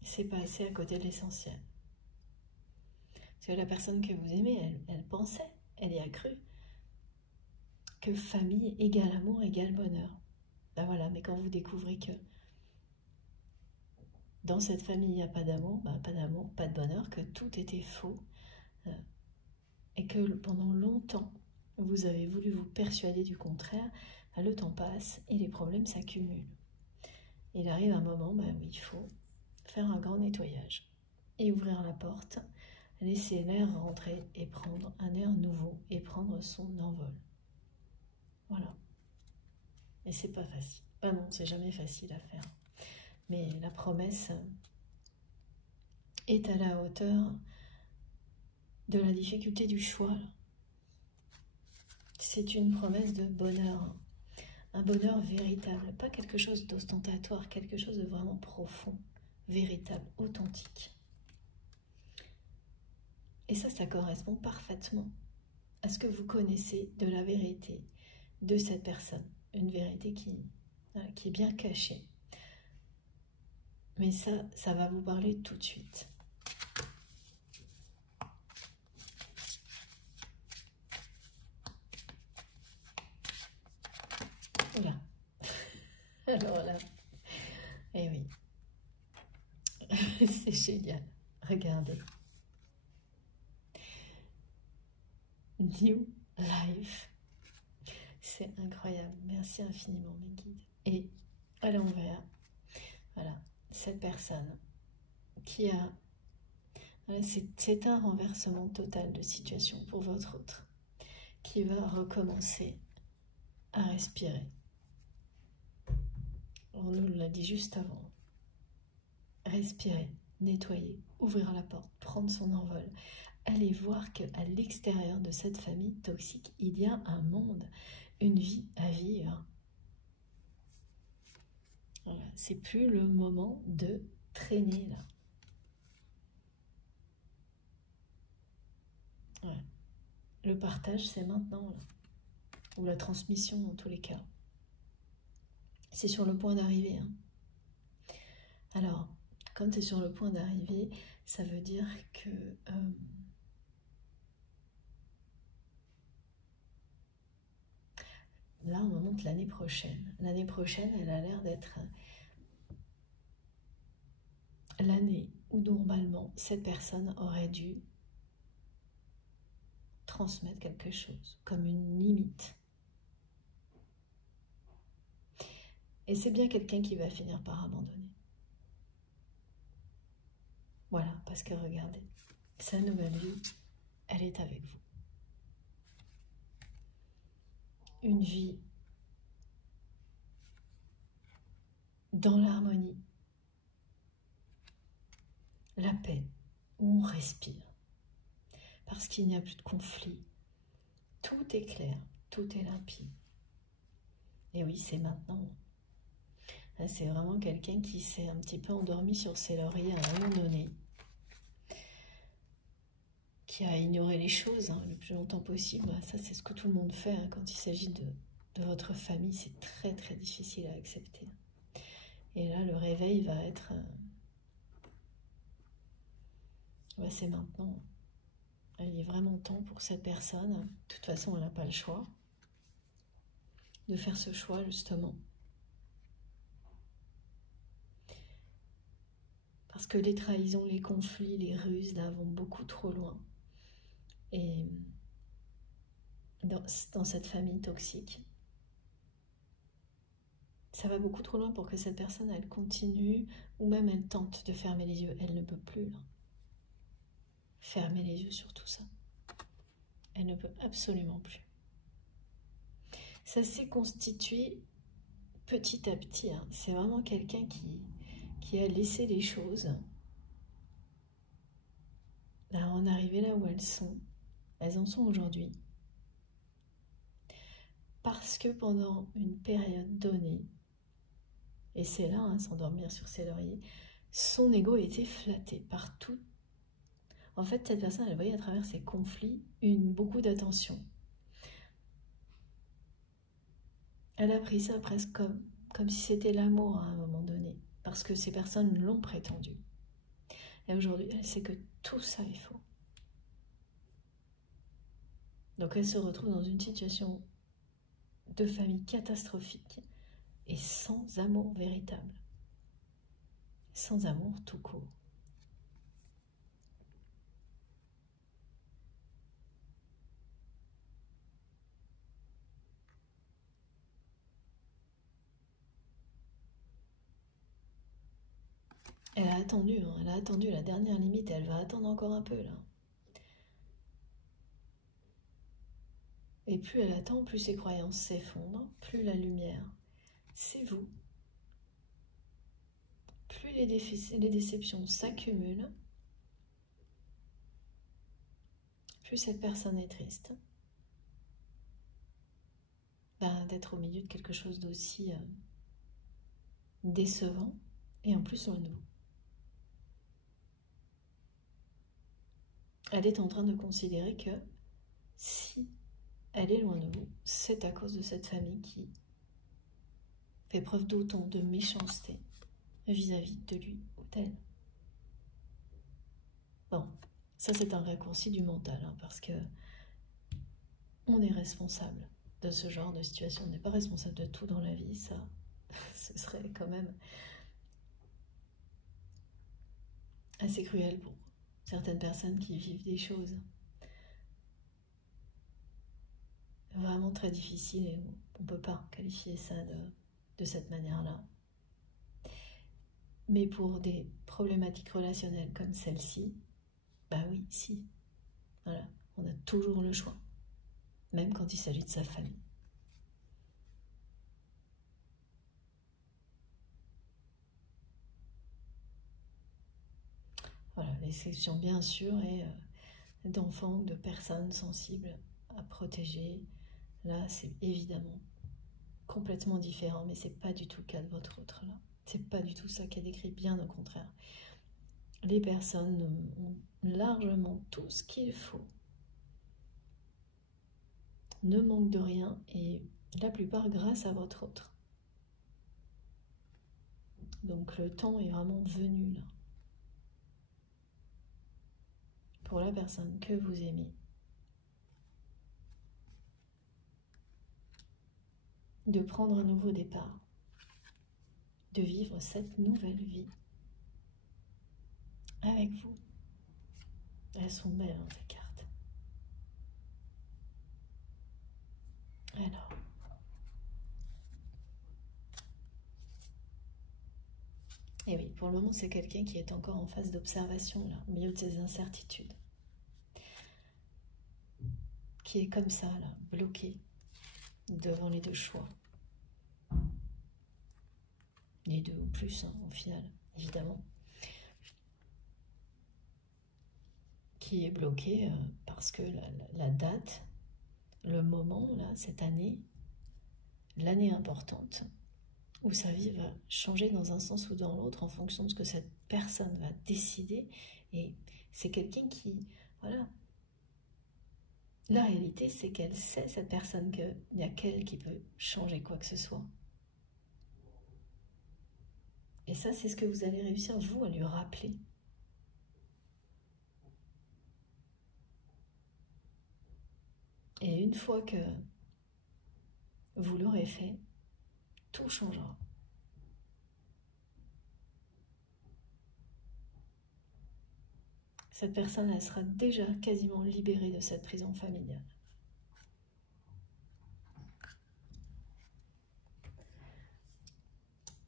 C'est passer à côté de l'essentiel. Parce que la personne que vous aimez, elle pensait, elle y a cru, que famille égale amour égale bonheur. Ben voilà, mais quand vous découvrez que dans cette famille, il n'y a pas d'amour, pas de bonheur, que tout était faux, et que pendant longtemps, vous avez voulu vous persuader du contraire, le temps passe et les problèmes s'accumulent. Il arrive un moment où il faut faire un grand nettoyage et ouvrir la porte, laisser l'air rentrer et prendre un air nouveau et prendre son envol. Voilà. Et c'est pas facile. Ben non, c'est jamais facile à faire. Mais la promesse est à la hauteur de la difficulté du choix. C'est une promesse de bonheur. Un bonheur véritable, pas quelque chose d'ostentatoire, quelque chose de vraiment profond, véritable, authentique. Et ça correspond parfaitement à ce que vous connaissez de la vérité de cette personne. Une vérité qui est bien cachée. Mais ça va vous parler tout de suite. Oula. Alors là, eh oui. C'est génial. Regardez. New Life. C'est incroyable. Merci infiniment mes guides. Et à l'envers, voilà, cette personne qui a... Voilà, c'est un renversement total de situation pour votre autre, qui va recommencer à respirer. On nous l'a dit juste avant. Respirer, nettoyer, ouvrir la porte, prendre son envol. Allez voir qu'à l'extérieur de cette famille toxique, il y a un monde, une vie à vivre. Voilà, c'est plus le moment de traîner là. Ouais. Le partage, c'est maintenant là. Ou la transmission en tous les cas. C'est sur le point d'arriver. Hein. Alors, quand tu es sur le point d'arriver, ça veut dire que là, on monte l'année prochaine. L'année prochaine, elle a l'air d'être l'année où normalement cette personne aurait dû transmettre quelque chose, comme une limite. Et c'est bien quelqu'un qui va finir par abandonner. Voilà, parce que regardez, sa nouvelle vie, elle est avec vous. Une vie dans l'harmonie, paix, où on respire, parce qu'il n'y a plus de conflit. Tout est clair, tout est limpide. Et oui, c'est maintenant. C'est vraiment quelqu'un qui s'est un petit peu endormi sur ses lauriers à un moment donné, qui a ignoré les choses le plus longtemps possible. Ça, c'est ce que tout le monde fait quand il s'agit de votre famille. C'est très très difficile à accepter. Et là, le réveil va être... c'est maintenant. Il est vraiment temps pour cette personne. De toute façon, elle n'a pas le choix de faire ce choix, justement. Parce que les trahisons, les conflits, les ruses, là, vont beaucoup trop loin. Et dans cette famille toxique, ça va beaucoup trop loin pour que cette personne, elle continue, ou même elle tente de fermer les yeux. Elle ne peut plus, là. Fermer les yeux sur tout ça. Elle ne peut absolument plus. Ça s'est constitué petit à petit. C'est vraiment quelqu'un qui a laissé les choses en arriver là où elles sont. Elles en sont aujourd'hui. Parce que pendant une période donnée, et c'est là, s'endormir sur ses lauriers, son ego était flatté par tout. En fait, cette personne, elle voyait à travers ses conflits beaucoup d'attention. Elle a pris ça presque comme si c'était l'amour à un moment donné, parce que ces personnes l'ont prétendu. Et aujourd'hui, elle sait que tout ça est faux. Donc elle se retrouve dans une situation de famille catastrophique et sans amour véritable. Sans amour tout court. Elle a attendu la dernière limite, et elle va attendre encore un peu là. Et plus elle attend, plus ses croyances s'effondrent, plus la lumière, c'est vous. Plus les déceptions s'accumulent, plus cette personne est triste d'être au milieu de quelque chose d'aussi décevant et en plus loin de vous. Elle est en train de considérer que si elle est loin de vous, c'est à cause de cette famille qui fait preuve d'autant de méchanceté vis-à-vis de lui ou d'elle. Bon, ça c'est un raccourci du mental, parce que on est responsable de ce genre de situation. On n'est pas responsable de tout dans la vie, ça, ce serait quand même assez cruel pour certaines personnes qui vivent des choses vraiment très difficiles et on ne peut pas qualifier ça de cette manière-là. Mais pour des problématiques relationnelles comme celle-ci, bah oui, si. Voilà, on a toujours le choix, même quand il s'agit de sa famille. Voilà, l'exception bien sûr est d'enfants, de personnes sensibles à protéger. Là, c'est évidemment complètement différent, mais c'est pas du tout le cas de votre autre là. C'est pas du tout ça qui est décrit, bien au contraire. Les personnes ont largement tout ce qu'il faut, ne manquent de rien et la plupart grâce à votre autre. Donc le temps est vraiment venu là. Pour la personne que vous aimez. De prendre un nouveau départ. De vivre cette nouvelle vie. Avec vous. Elles sont belles, ces cartes. Alors. Et oui, pour le moment, c'est quelqu'un qui est encore en phase d'observation, là, au milieu de ses incertitudes. Qui est comme ça, là, bloqué devant les deux choix. Les deux ou plus, au final, évidemment. qui est bloqué parce que la date, le moment, là, cette année, l'année importante, où sa vie va changer dans un sens ou dans l'autre en fonction de ce que cette personne va décider. Et c'est quelqu'un qui, voilà, la réalité c'est qu'elle sait, cette personne, qu'il n'y a qu'elle qui peut changer quoi que ce soit. Et ça, c'est ce que vous allez réussir, vous, à lui rappeler. Et une fois que vous l'aurez fait, tout changera. Cette personne, elle sera déjà quasiment libérée de cette prison familiale.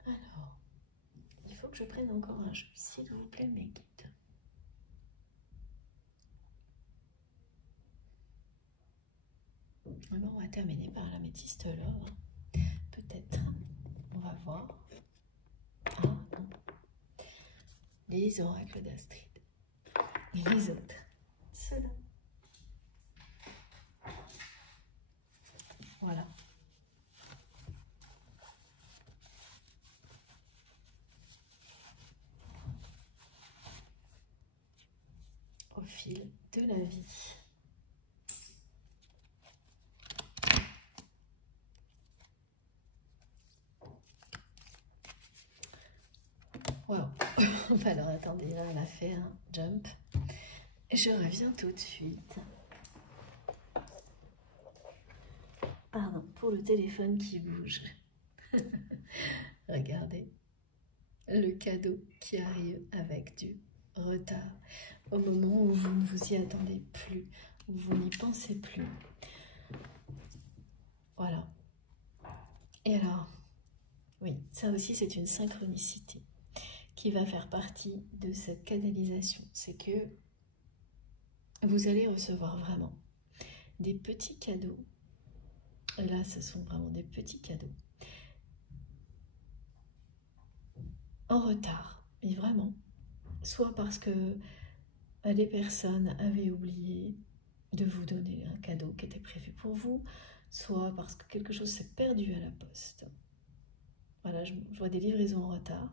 Alors, il faut que je prenne encore un jeu, s'il vous plaît, mes guides. Bon, on va terminer par l'améthyste l'or. Peut-être. On va voir. Ah, non. Les oracles d'Astrid. Et les autres. Ceux-là. Voilà. Au fil de la vie. Wow. Alors attendez, là elle a fait un jump. Je reviens tout de suite. Pardon, pour le téléphone qui bouge. Regardez. Le cadeau qui arrive avec du retard. Au moment où vous ne vous y attendez plus, où vous n'y pensez plus. Voilà. Et alors, oui, ça aussi c'est une synchronicité qui va faire partie de cette canalisation. C'est que vous allez recevoir vraiment des petits cadeaux. Et là, ce sont vraiment des petits cadeaux. En retard, mais vraiment. Soit parce que les personnes avaient oublié de vous donner un cadeau qui était prévu pour vous, soit parce que quelque chose s'est perdu à la poste. Voilà, je vois des livraisons en retard.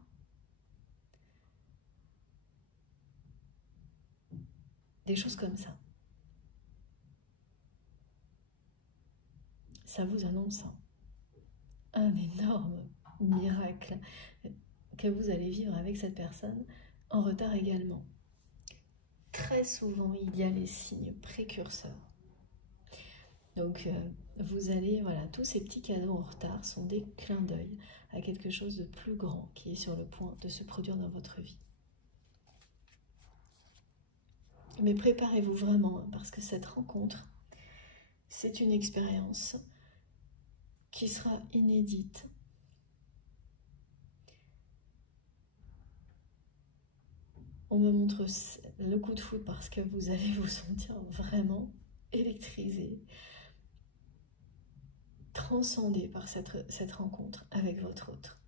Des choses comme ça. Ça vous annonce un énorme miracle que vous allez vivre avec cette personne en retard également. Très souvent, il y a les signes précurseurs. Donc, vous allez, voilà, tous ces petits cadeaux en retard sont des clins d'œil à quelque chose de plus grand qui est sur le point de se produire dans votre vie. Mais préparez-vous vraiment, parce que cette rencontre, c'est une expérience qui sera inédite. On me montre le coup de foudre parce que vous allez vous sentir vraiment électrisé, transcendé par cette rencontre avec votre autre.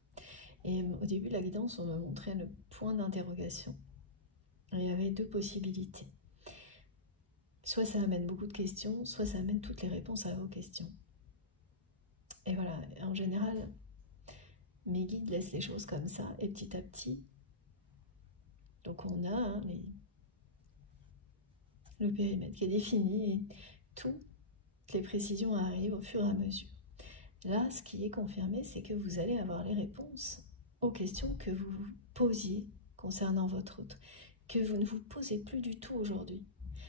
Et au début de la guidance, on me montrait le point d'interrogation. Il y avait deux possibilités. Soit ça amène beaucoup de questions, soit ça amène toutes les réponses à vos questions. Et voilà, en général, mes guides laissent les choses comme ça, et petit à petit, donc on a le périmètre qui est défini, et toutes les précisions arrivent au fur et à mesure. Là, ce qui est confirmé, c'est que vous allez avoir les réponses aux questions que vous vous posiez concernant votre autre, que vous ne vous posez plus du tout aujourd'hui.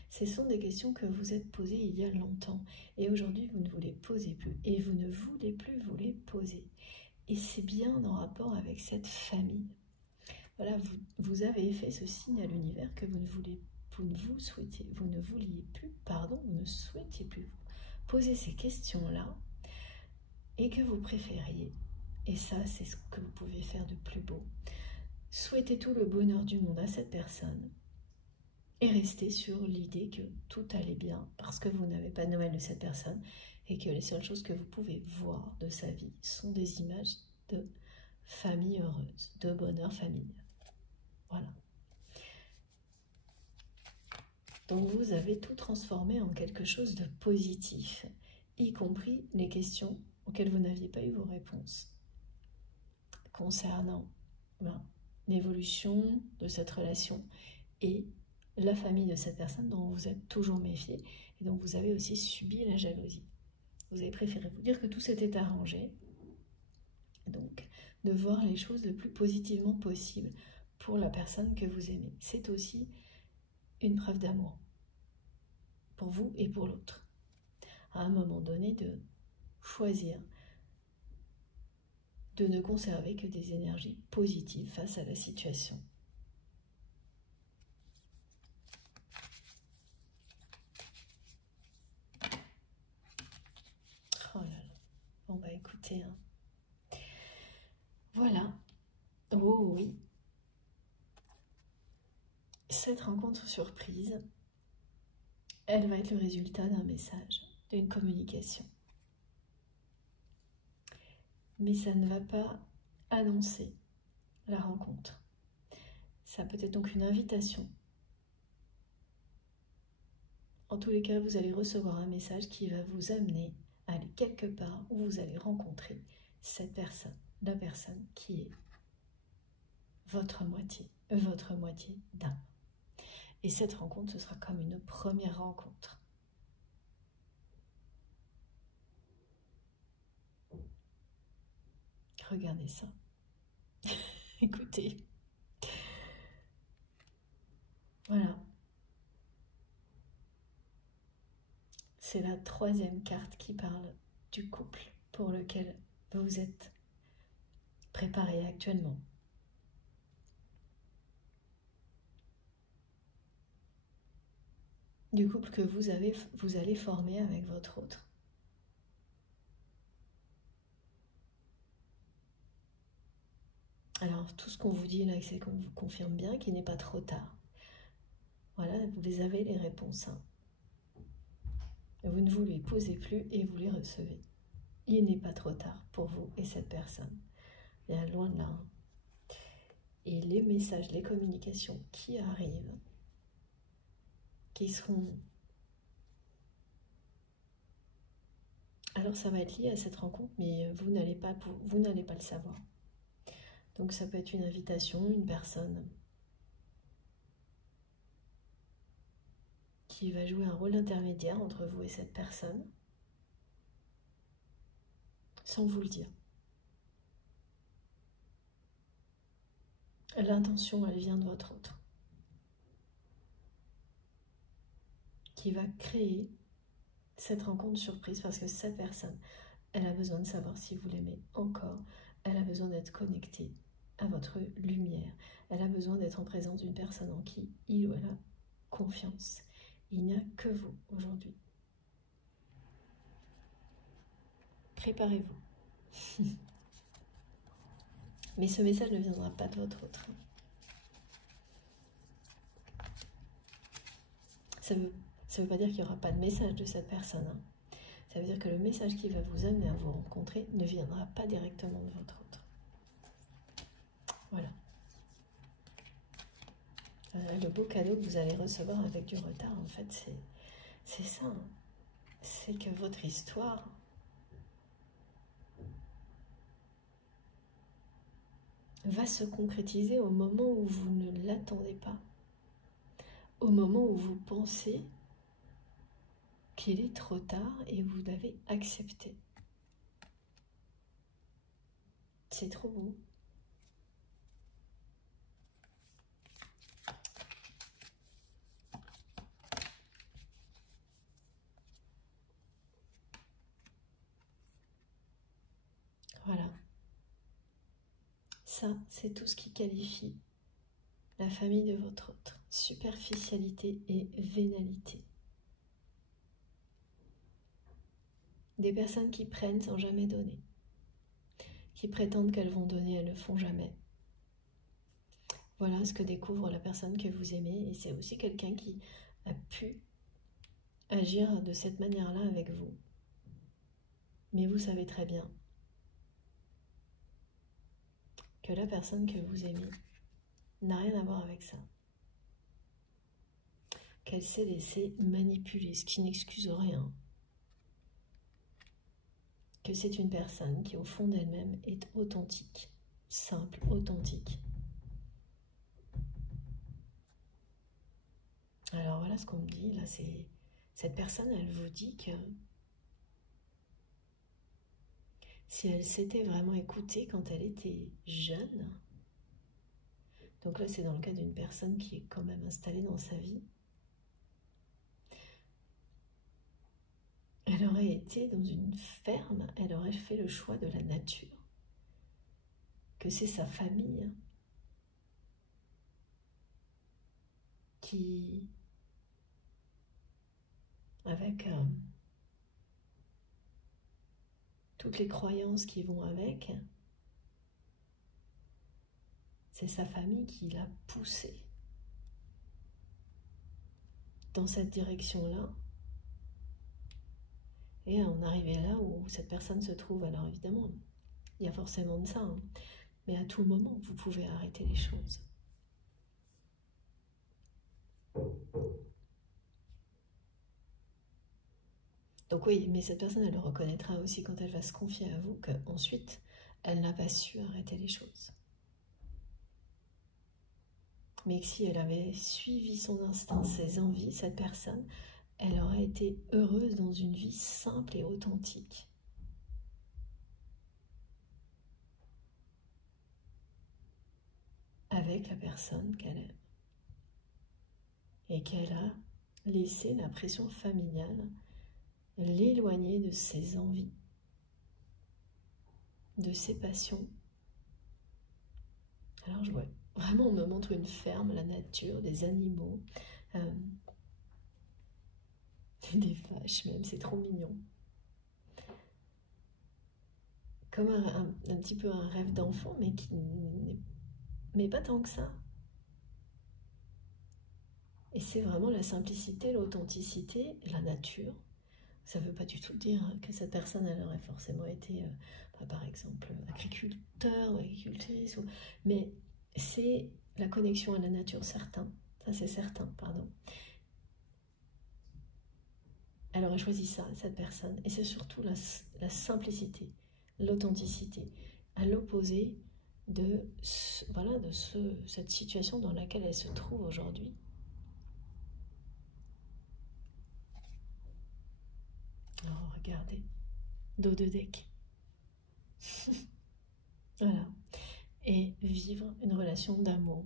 Ce sont des questions que vous êtes posées il y a longtemps, et aujourd'hui vous ne vous les posez plus, et vous ne voulez plus vous les poser. Et c'est bien en rapport avec cette famille. Voilà, vous avez fait ce signe à l'univers que vous ne vouliez plus vous poser ces questions-là, et que vous préfériez. Et ça, c'est ce que vous pouvez faire de plus beau. Souhaitez tout le bonheur du monde à cette personne et restez sur l'idée que tout allait bien parce que vous n'avez pas de nouvelles de cette personne et que les seules choses que vous pouvez voir de sa vie sont des images de famille heureuse, de bonheur familial. Voilà. Donc vous avez tout transformé en quelque chose de positif, y compris les questions auxquelles vous n'aviez pas eu vos réponses concernant l'évolution de cette relation et la famille de cette personne dont vous êtes toujours méfié et dont vous avez aussi subi la jalousie. Vous avez préféré vous dire que tout s'était arrangé, donc de voir les choses le plus positivement possible pour la personne que vous aimez. C'est aussi une preuve d'amour pour vous et pour l'autre. À un moment donné, de choisir de ne conserver que des énergies positives face à la situation. Oh là là. Bon bah écoutez, hein. Voilà. Oh oui. Cette rencontre surprise, elle va être le résultat d'un message, d'une communication. Mais ça ne va pas annoncer la rencontre. Ça peut être donc une invitation. En tous les cas, vous allez recevoir un message qui va vous amener à aller quelque part où vous allez rencontrer cette personne, la personne qui est votre moitié d'âme. Et cette rencontre, ce sera comme une première rencontre. Regardez ça. Écoutez. Voilà. C'est la troisième carte qui parle du couple pour lequel vous êtes préparé actuellement. Du couple que vous allez former avec votre autre. Alors, tout ce qu'on vous dit là, c'est qu'on vous confirme bien qu'il n'est pas trop tard. Voilà, vous les avez les réponses. Hein. Vous ne vous les posez plus et vous les recevez. Il n'est pas trop tard pour vous et cette personne. Bien loin de là. Hein. Et les messages, les communications qui arrivent, qui seront... Alors ça va être lié à cette rencontre, mais vous n'allez pas le savoir. Donc ça peut être une invitation, une personne qui va jouer un rôle intermédiaire entre vous et cette personne, sans vous le dire. L'intention, elle vient de votre autre, qui va créer cette rencontre surprise parce que cette personne, elle a besoin de savoir si vous l'aimez encore, elle a besoin d'être connectée à votre lumière, elle a besoin d'être en présence d'une personne en qui il ou elle a confiance. Il n'y a que vous aujourd'hui. Préparez-vous. Mais ce message ne viendra pas de votre autre. Ça veut pas dire qu'il n'y aura pas de message de cette personne. Hein. Ça veut dire que le message qui va vous amener à vous rencontrer ne viendra pas directement de votre autre. Voilà. Le beau cadeau que vous allez recevoir avec du retard, en fait, c'est ça. Hein. C'est que votre histoire va se concrétiser au moment où vous ne l'attendez pas. Au moment où vous pensez qu'il est trop tard et vous l'avez accepté. C'est trop beau. Voilà. Ça, c'est tout ce qui qualifie la famille de votre autre. Superficialité et vénalité. Des personnes qui prennent sans jamais donner. Qui prétendent qu'elles vont donner, elles ne le font jamais. Voilà ce que découvre la personne que vous aimez. Et c'est aussi quelqu'un qui a pu agir de cette manière-là avec vous. Mais vous savez très bien que la personne que vous aimez n'a rien à voir avec ça. qu'elle s'est laissée manipuler, ce qui n'excuse rien. Que c'est une personne qui, au fond d'elle-même, est authentique, simple, authentique. Alors voilà ce qu'on me dit, là, c'est cette personne, elle vous dit que si elle s'était vraiment écoutée quand elle était jeune, donc là c'est dans le cas d'une personne qui est quand même installée dans sa vie, elle aurait été dans une ferme, elle aurait fait le choix de la nature, que c'est sa famille qui, avec toutes les croyances qui vont avec, c'est sa famille qui l'a poussé dans cette direction-là. Et on arrivait là où cette personne se trouve. Alors évidemment, il y a forcément de ça, hein. Mais à tout moment, vous pouvez arrêter les choses. Donc oui, mais cette personne, elle le reconnaîtra aussi quand elle va se confier à vous, qu'ensuite, elle n'a pas su arrêter les choses. Mais que si elle avait suivi son instinct, ses envies, cette personne, elle aurait été heureuse dans une vie simple et authentique. Avec la personne qu'elle aime. Et qu'elle a laissé la pression familiale l'éloigner de ses envies, de ses passions. Alors je vois, vraiment on me montre une ferme, la nature, des animaux, des vaches même, c'est trop mignon. Comme un petit peu un rêve d'enfant, mais pas tant que ça. Et c'est vraiment la simplicité, l'authenticité, la nature. Ça ne veut pas du tout dire que cette personne elle aurait forcément été, par exemple, agriculteur ou agricultrice, mais c'est la connexion à la nature, certain. Ça, c'est certain, pardon. Elle aurait choisi ça, cette personne. Et c'est surtout la simplicité, l'authenticité, à l'opposé de, voilà, de cette situation dans laquelle elle se trouve aujourd'hui. Alors, regardez, dos de deck. Voilà. Et vivre une relation d'amour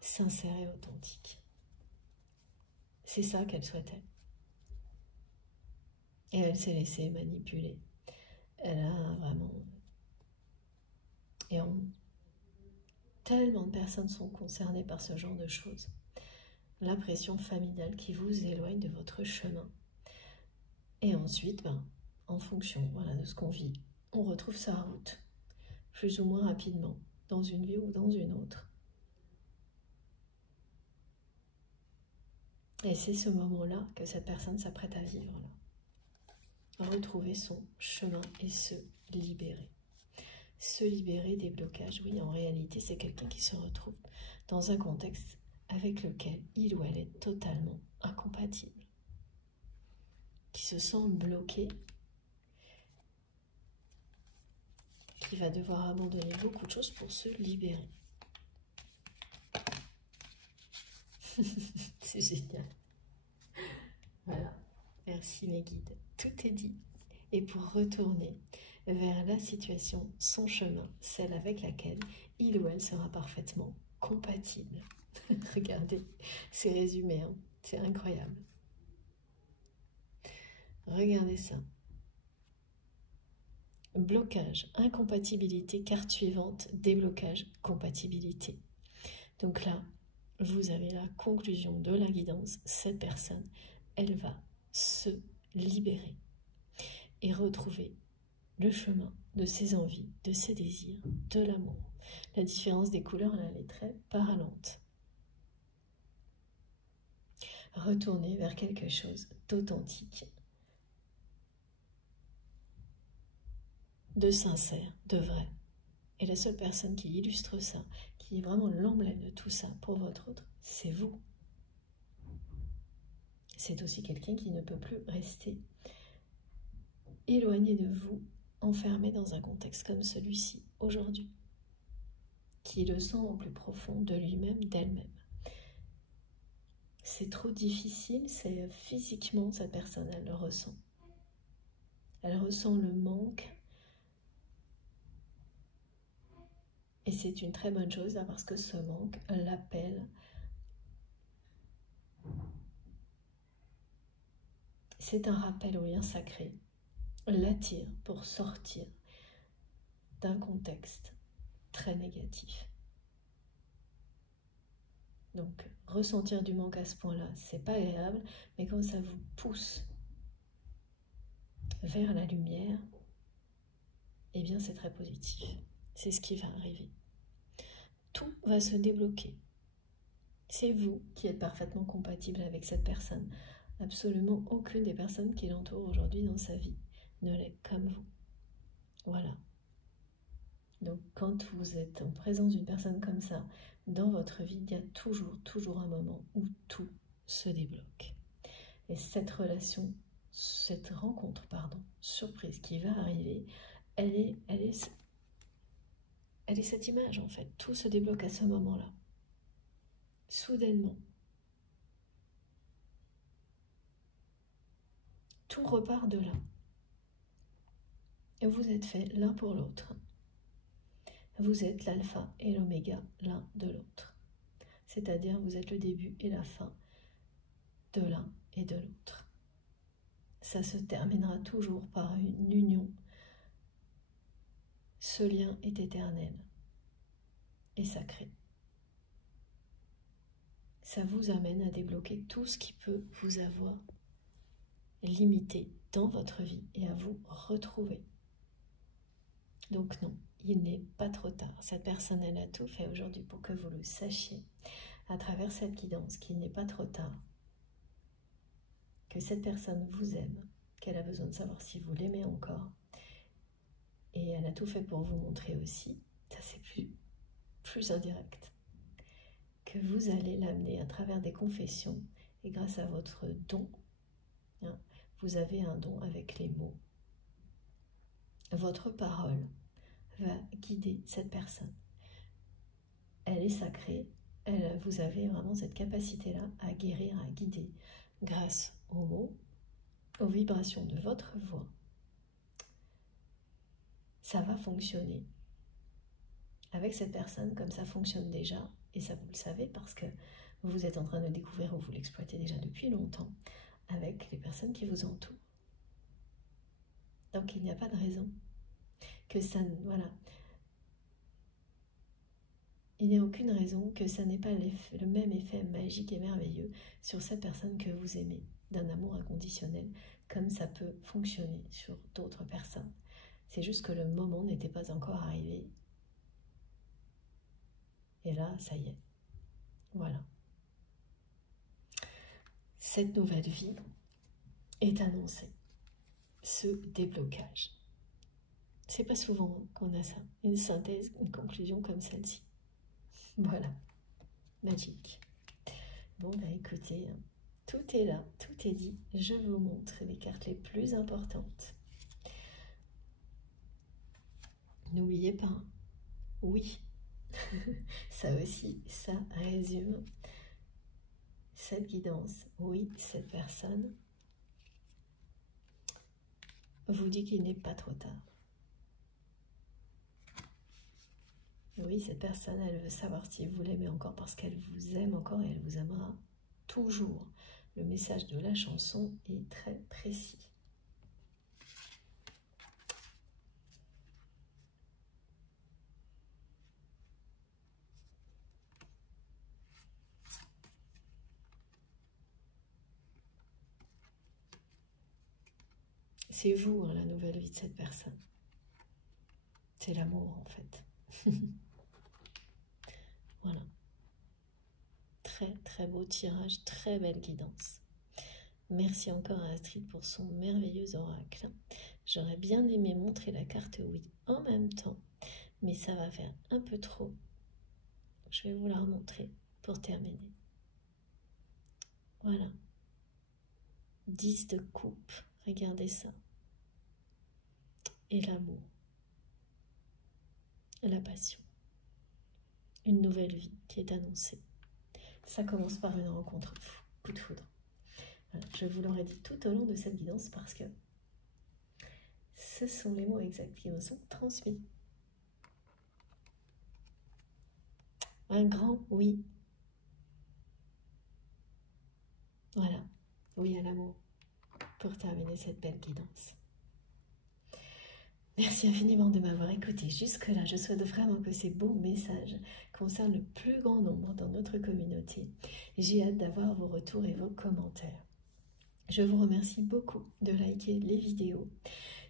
sincère et authentique. C'est ça qu'elle souhaitait. Et elle s'est laissée manipuler. Elle a vraiment... Et tellement de personnes sont concernées par ce genre de choses. La pression familiale qui vous éloigne de votre chemin. Et ensuite, en fonction de ce qu'on vit, on retrouve sa route, plus ou moins rapidement, dans une vie ou dans une autre. Et c'est ce moment-là que cette personne s'apprête à vivre, là. Retrouver son chemin et se libérer. Se libérer des blocages. Oui, en réalité, c'est quelqu'un qui se retrouve dans un contexte avec lequel il ou elle est totalement incompatible. Qui se sent bloqué, qui va devoir abandonner beaucoup de choses pour se libérer. C'est génial. Voilà, merci mes guides, tout est dit. Et pour retourner vers la situation, son chemin, celle avec laquelle il ou elle sera parfaitement compatible. Regardez, c'est résumé, hein, c'est incroyable. Regardez ça. Blocage, incompatibilité, carte suivante, déblocage, compatibilité. Donc là, vous avez la conclusion de la guidance. Cette personne, elle va se libérer et retrouver le chemin de ses envies, de ses désirs, de l'amour. La différence des couleurs, là, elle est très parlante. Retourner vers quelque chose d'authentique, de sincère, de vrai. Et la seule personne qui illustre ça, qui est vraiment l'emblème de tout ça pour votre autre, c'est vous. C'est aussi quelqu'un qui ne peut plus rester éloigné de vous, enfermé dans un contexte comme celui-ci aujourd'hui, qui le sent au plus profond de lui-même, d'elle-même. C'est trop difficile, c'est physiquement, cette personne, elle le ressent. Elle ressent le manque. Et c'est une très bonne chose, parce que ce manque l'appelle. C'est un rappel au lien sacré, l'attire pour sortir d'un contexte très négatif. Donc, ressentir du manque à ce point-là, c'est pas agréable, mais quand ça vous pousse vers la lumière, eh bien c'est très positif. C'est ce qui va arriver. Tout va se débloquer. C'est vous qui êtes parfaitement compatible avec cette personne. Absolument aucune des personnes qui l'entourent aujourd'hui dans sa vie ne l'est comme vous. Voilà. Donc quand vous êtes en présence d'une personne comme ça, dans votre vie, il y a toujours un moment où tout se débloque. Et cette relation, cette rencontre, surprise qui va arriver, elle est cette image en fait. Tout se débloque à ce moment-là. Soudainement. Tout repart de là. Et vous êtes faits l'un pour l'autre. Vous êtes l'alpha et l'oméga l'un de l'autre. C'est-à-dire vous êtes le début et la fin de l'un et de l'autre. Ça se terminera toujours par une union. Ce lien est éternel et sacré. Ça vous amène à débloquer tout ce qui peut vous avoir limité dans votre vie et à vous retrouver. Donc non, il n'est pas trop tard. Cette personne, elle a tout fait aujourd'hui pour que vous le sachiez à travers cette guidance qu'il n'est pas trop tard, que cette personne vous aime, qu'elle a besoin de savoir si vous l'aimez encore. Et elle a tout fait pour vous montrer aussi, ça c'est plus indirect, que vous allez l'amener à travers des confessions et grâce à votre don, hein, vous avez un don avec les mots. Votre parole va guider cette personne. Elle est sacrée, vous avez vraiment cette capacité-là à guérir, à guider grâce aux mots, aux vibrations de votre voix. Ça va fonctionner avec cette personne comme ça fonctionne déjà, et ça vous le savez parce que vous êtes en train de découvrir ou vous l'exploitez déjà depuis longtemps avec les personnes qui vous entourent. Donc il n'y a pas de raison que ça, voilà, il n'y a aucune raison que ça n'ait pas le même effet magique et merveilleux sur cette personne que vous aimez, d'un amour inconditionnel, comme ça peut fonctionner sur d'autres personnes. C'est juste que le moment n'était pas encore arrivé. Et là, ça y est. Voilà. Cette nouvelle vie est annoncée. Ce déblocage. C'est pas souvent qu'on a ça. Une synthèse, une conclusion comme celle-ci. Voilà. Magique. Bon, bah écoutez, tout est là, tout est dit. Je vous montre les cartes les plus importantes. N'oubliez pas, oui, ça aussi, ça résume cette guidance. Oui, cette personne vous dit qu'il n'est pas trop tard. Oui, cette personne, elle veut savoir si vous l'aimez encore parce qu'elle vous aime encore et elle vous aimera toujours. Le message de la chanson est très précis. C'est vous, hein, la nouvelle vie de cette personne. C'est l'amour, en fait. Voilà. Très, très beau tirage, très belle guidance. Merci encore à Astrid pour son merveilleux oracle. J'aurais bien aimé montrer la carte oui en même temps, mais ça va faire un peu trop. Je vais vous la remontrer pour terminer. Voilà. 10 de coupe, regardez ça. Et l'amour, la passion, une nouvelle vie qui est annoncée. Ça commence par une rencontre, coup de foudre. Voilà, je vous l'aurais dit tout au long de cette guidance parce que ce sont les mots exacts qui me sont transmis. Un grand oui. Voilà, oui à l'amour pour terminer cette belle guidance. Merci infiniment de m'avoir écouté jusque-là. Je souhaite vraiment que ces beaux messages concernent le plus grand nombre dans notre communauté. J'ai hâte d'avoir vos retours et vos commentaires. Je vous remercie beaucoup de liker les vidéos.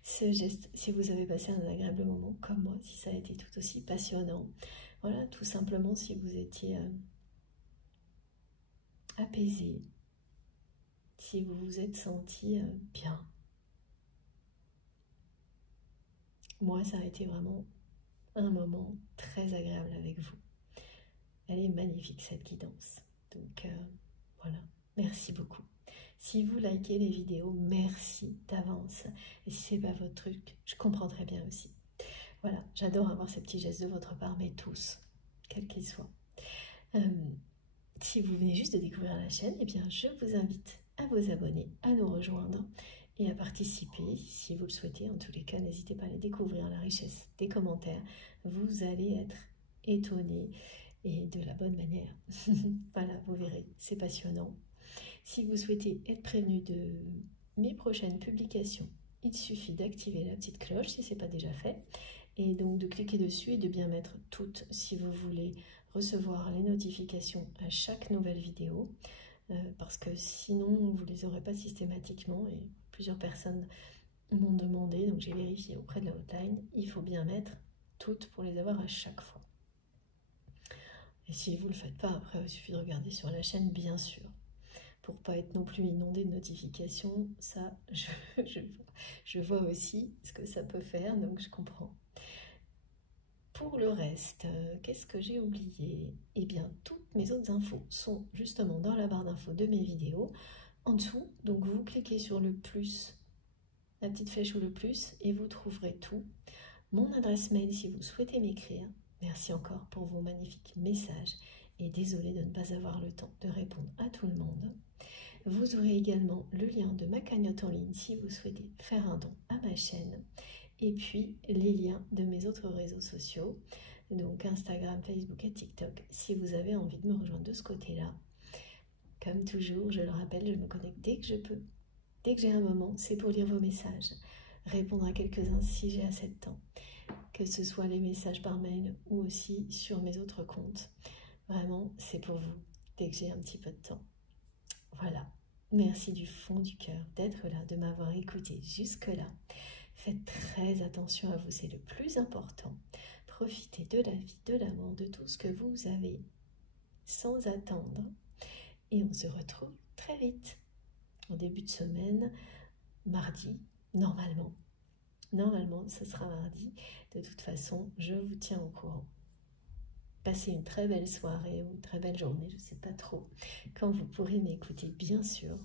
Ce geste, si vous avez passé un agréable moment comme moi, si ça a été tout aussi passionnant, voilà, tout simplement si vous étiez apaisé, si vous vous êtes senti bien. Moi, ça a été vraiment un moment très agréable avec vous. Elle est magnifique cette guidance. Donc voilà, merci beaucoup. Si vous likez les vidéos, merci d'avance. Et si c'est pas votre truc, je comprends très bien aussi. Voilà, j'adore avoir ces petits gestes de votre part, mais tous, quels qu'ils soient. Si vous venez juste de découvrir la chaîne, eh bien, je vous invite à vous abonner, à nous rejoindre et à participer si vous le souhaitez. En tous les cas, n'hésitez pas à aller découvrir la richesse des commentaires. Vous allez être étonnés et de la bonne manière. Voilà, vous verrez, c'est passionnant. Si vous souhaitez être prévenu de mes prochaines publications, il suffit d'activer la petite cloche si ce n'est pas déjà fait et donc de cliquer dessus et de bien mettre toutes si vous voulez recevoir les notifications à chaque nouvelle vidéo parce que sinon vous ne les aurez pas systématiquement et plusieurs personnes m'ont demandé, donc j'ai vérifié auprès de la hotline, il faut bien mettre toutes pour les avoir à chaque fois. Et si vous ne le faites pas, après il suffit de regarder sur la chaîne bien sûr. Pour pas être non plus inondé de notifications, ça je vois aussi ce que ça peut faire, donc je comprends. Pour le reste, qu'est-ce que j'ai oublié? Eh bien, toutes mes autres infos sont justement dans la barre d'infos de mes vidéos, en dessous. Donc, vous cliquez sur le plus, la petite flèche ou le plus, et vous trouverez tout. Mon adresse mail si vous souhaitez m'écrire. Merci encore pour vos magnifiques messages. Et désolée de ne pas avoir le temps de répondre à tout le monde. Vous aurez également le lien de ma cagnotte en ligne si vous souhaitez faire un don à ma chaîne. Et puis les liens de mes autres réseaux sociaux, donc Instagram, Facebook et TikTok, si vous avez envie de me rejoindre de ce côté-là. Comme toujours, je le rappelle, je me connecte dès que je peux. Dès que j'ai un moment, c'est pour lire vos messages, répondre à quelques-uns si j'ai assez de temps, que ce soit les messages par mail ou aussi sur mes autres comptes. Vraiment, c'est pour vous, dès que j'ai un petit peu de temps. Voilà, merci du fond du cœur d'être là, de m'avoir écouté jusque-là. Faites très attention à vous, c'est le plus important. Profitez de la vie, de l'amour, de tout ce que vous avez sans attendre. Et on se retrouve très vite, en début de semaine, mardi, normalement. Normalement, ce sera mardi. De toute façon, je vous tiens au courant. Passez une très belle soirée ou une très belle journée, je ne sais pas trop, quand vous pourrez m'écouter, bien sûr.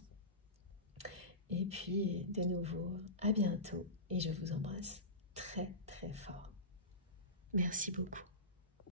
Et puis, de nouveau, à bientôt et je vous embrasse très très fort. Merci beaucoup.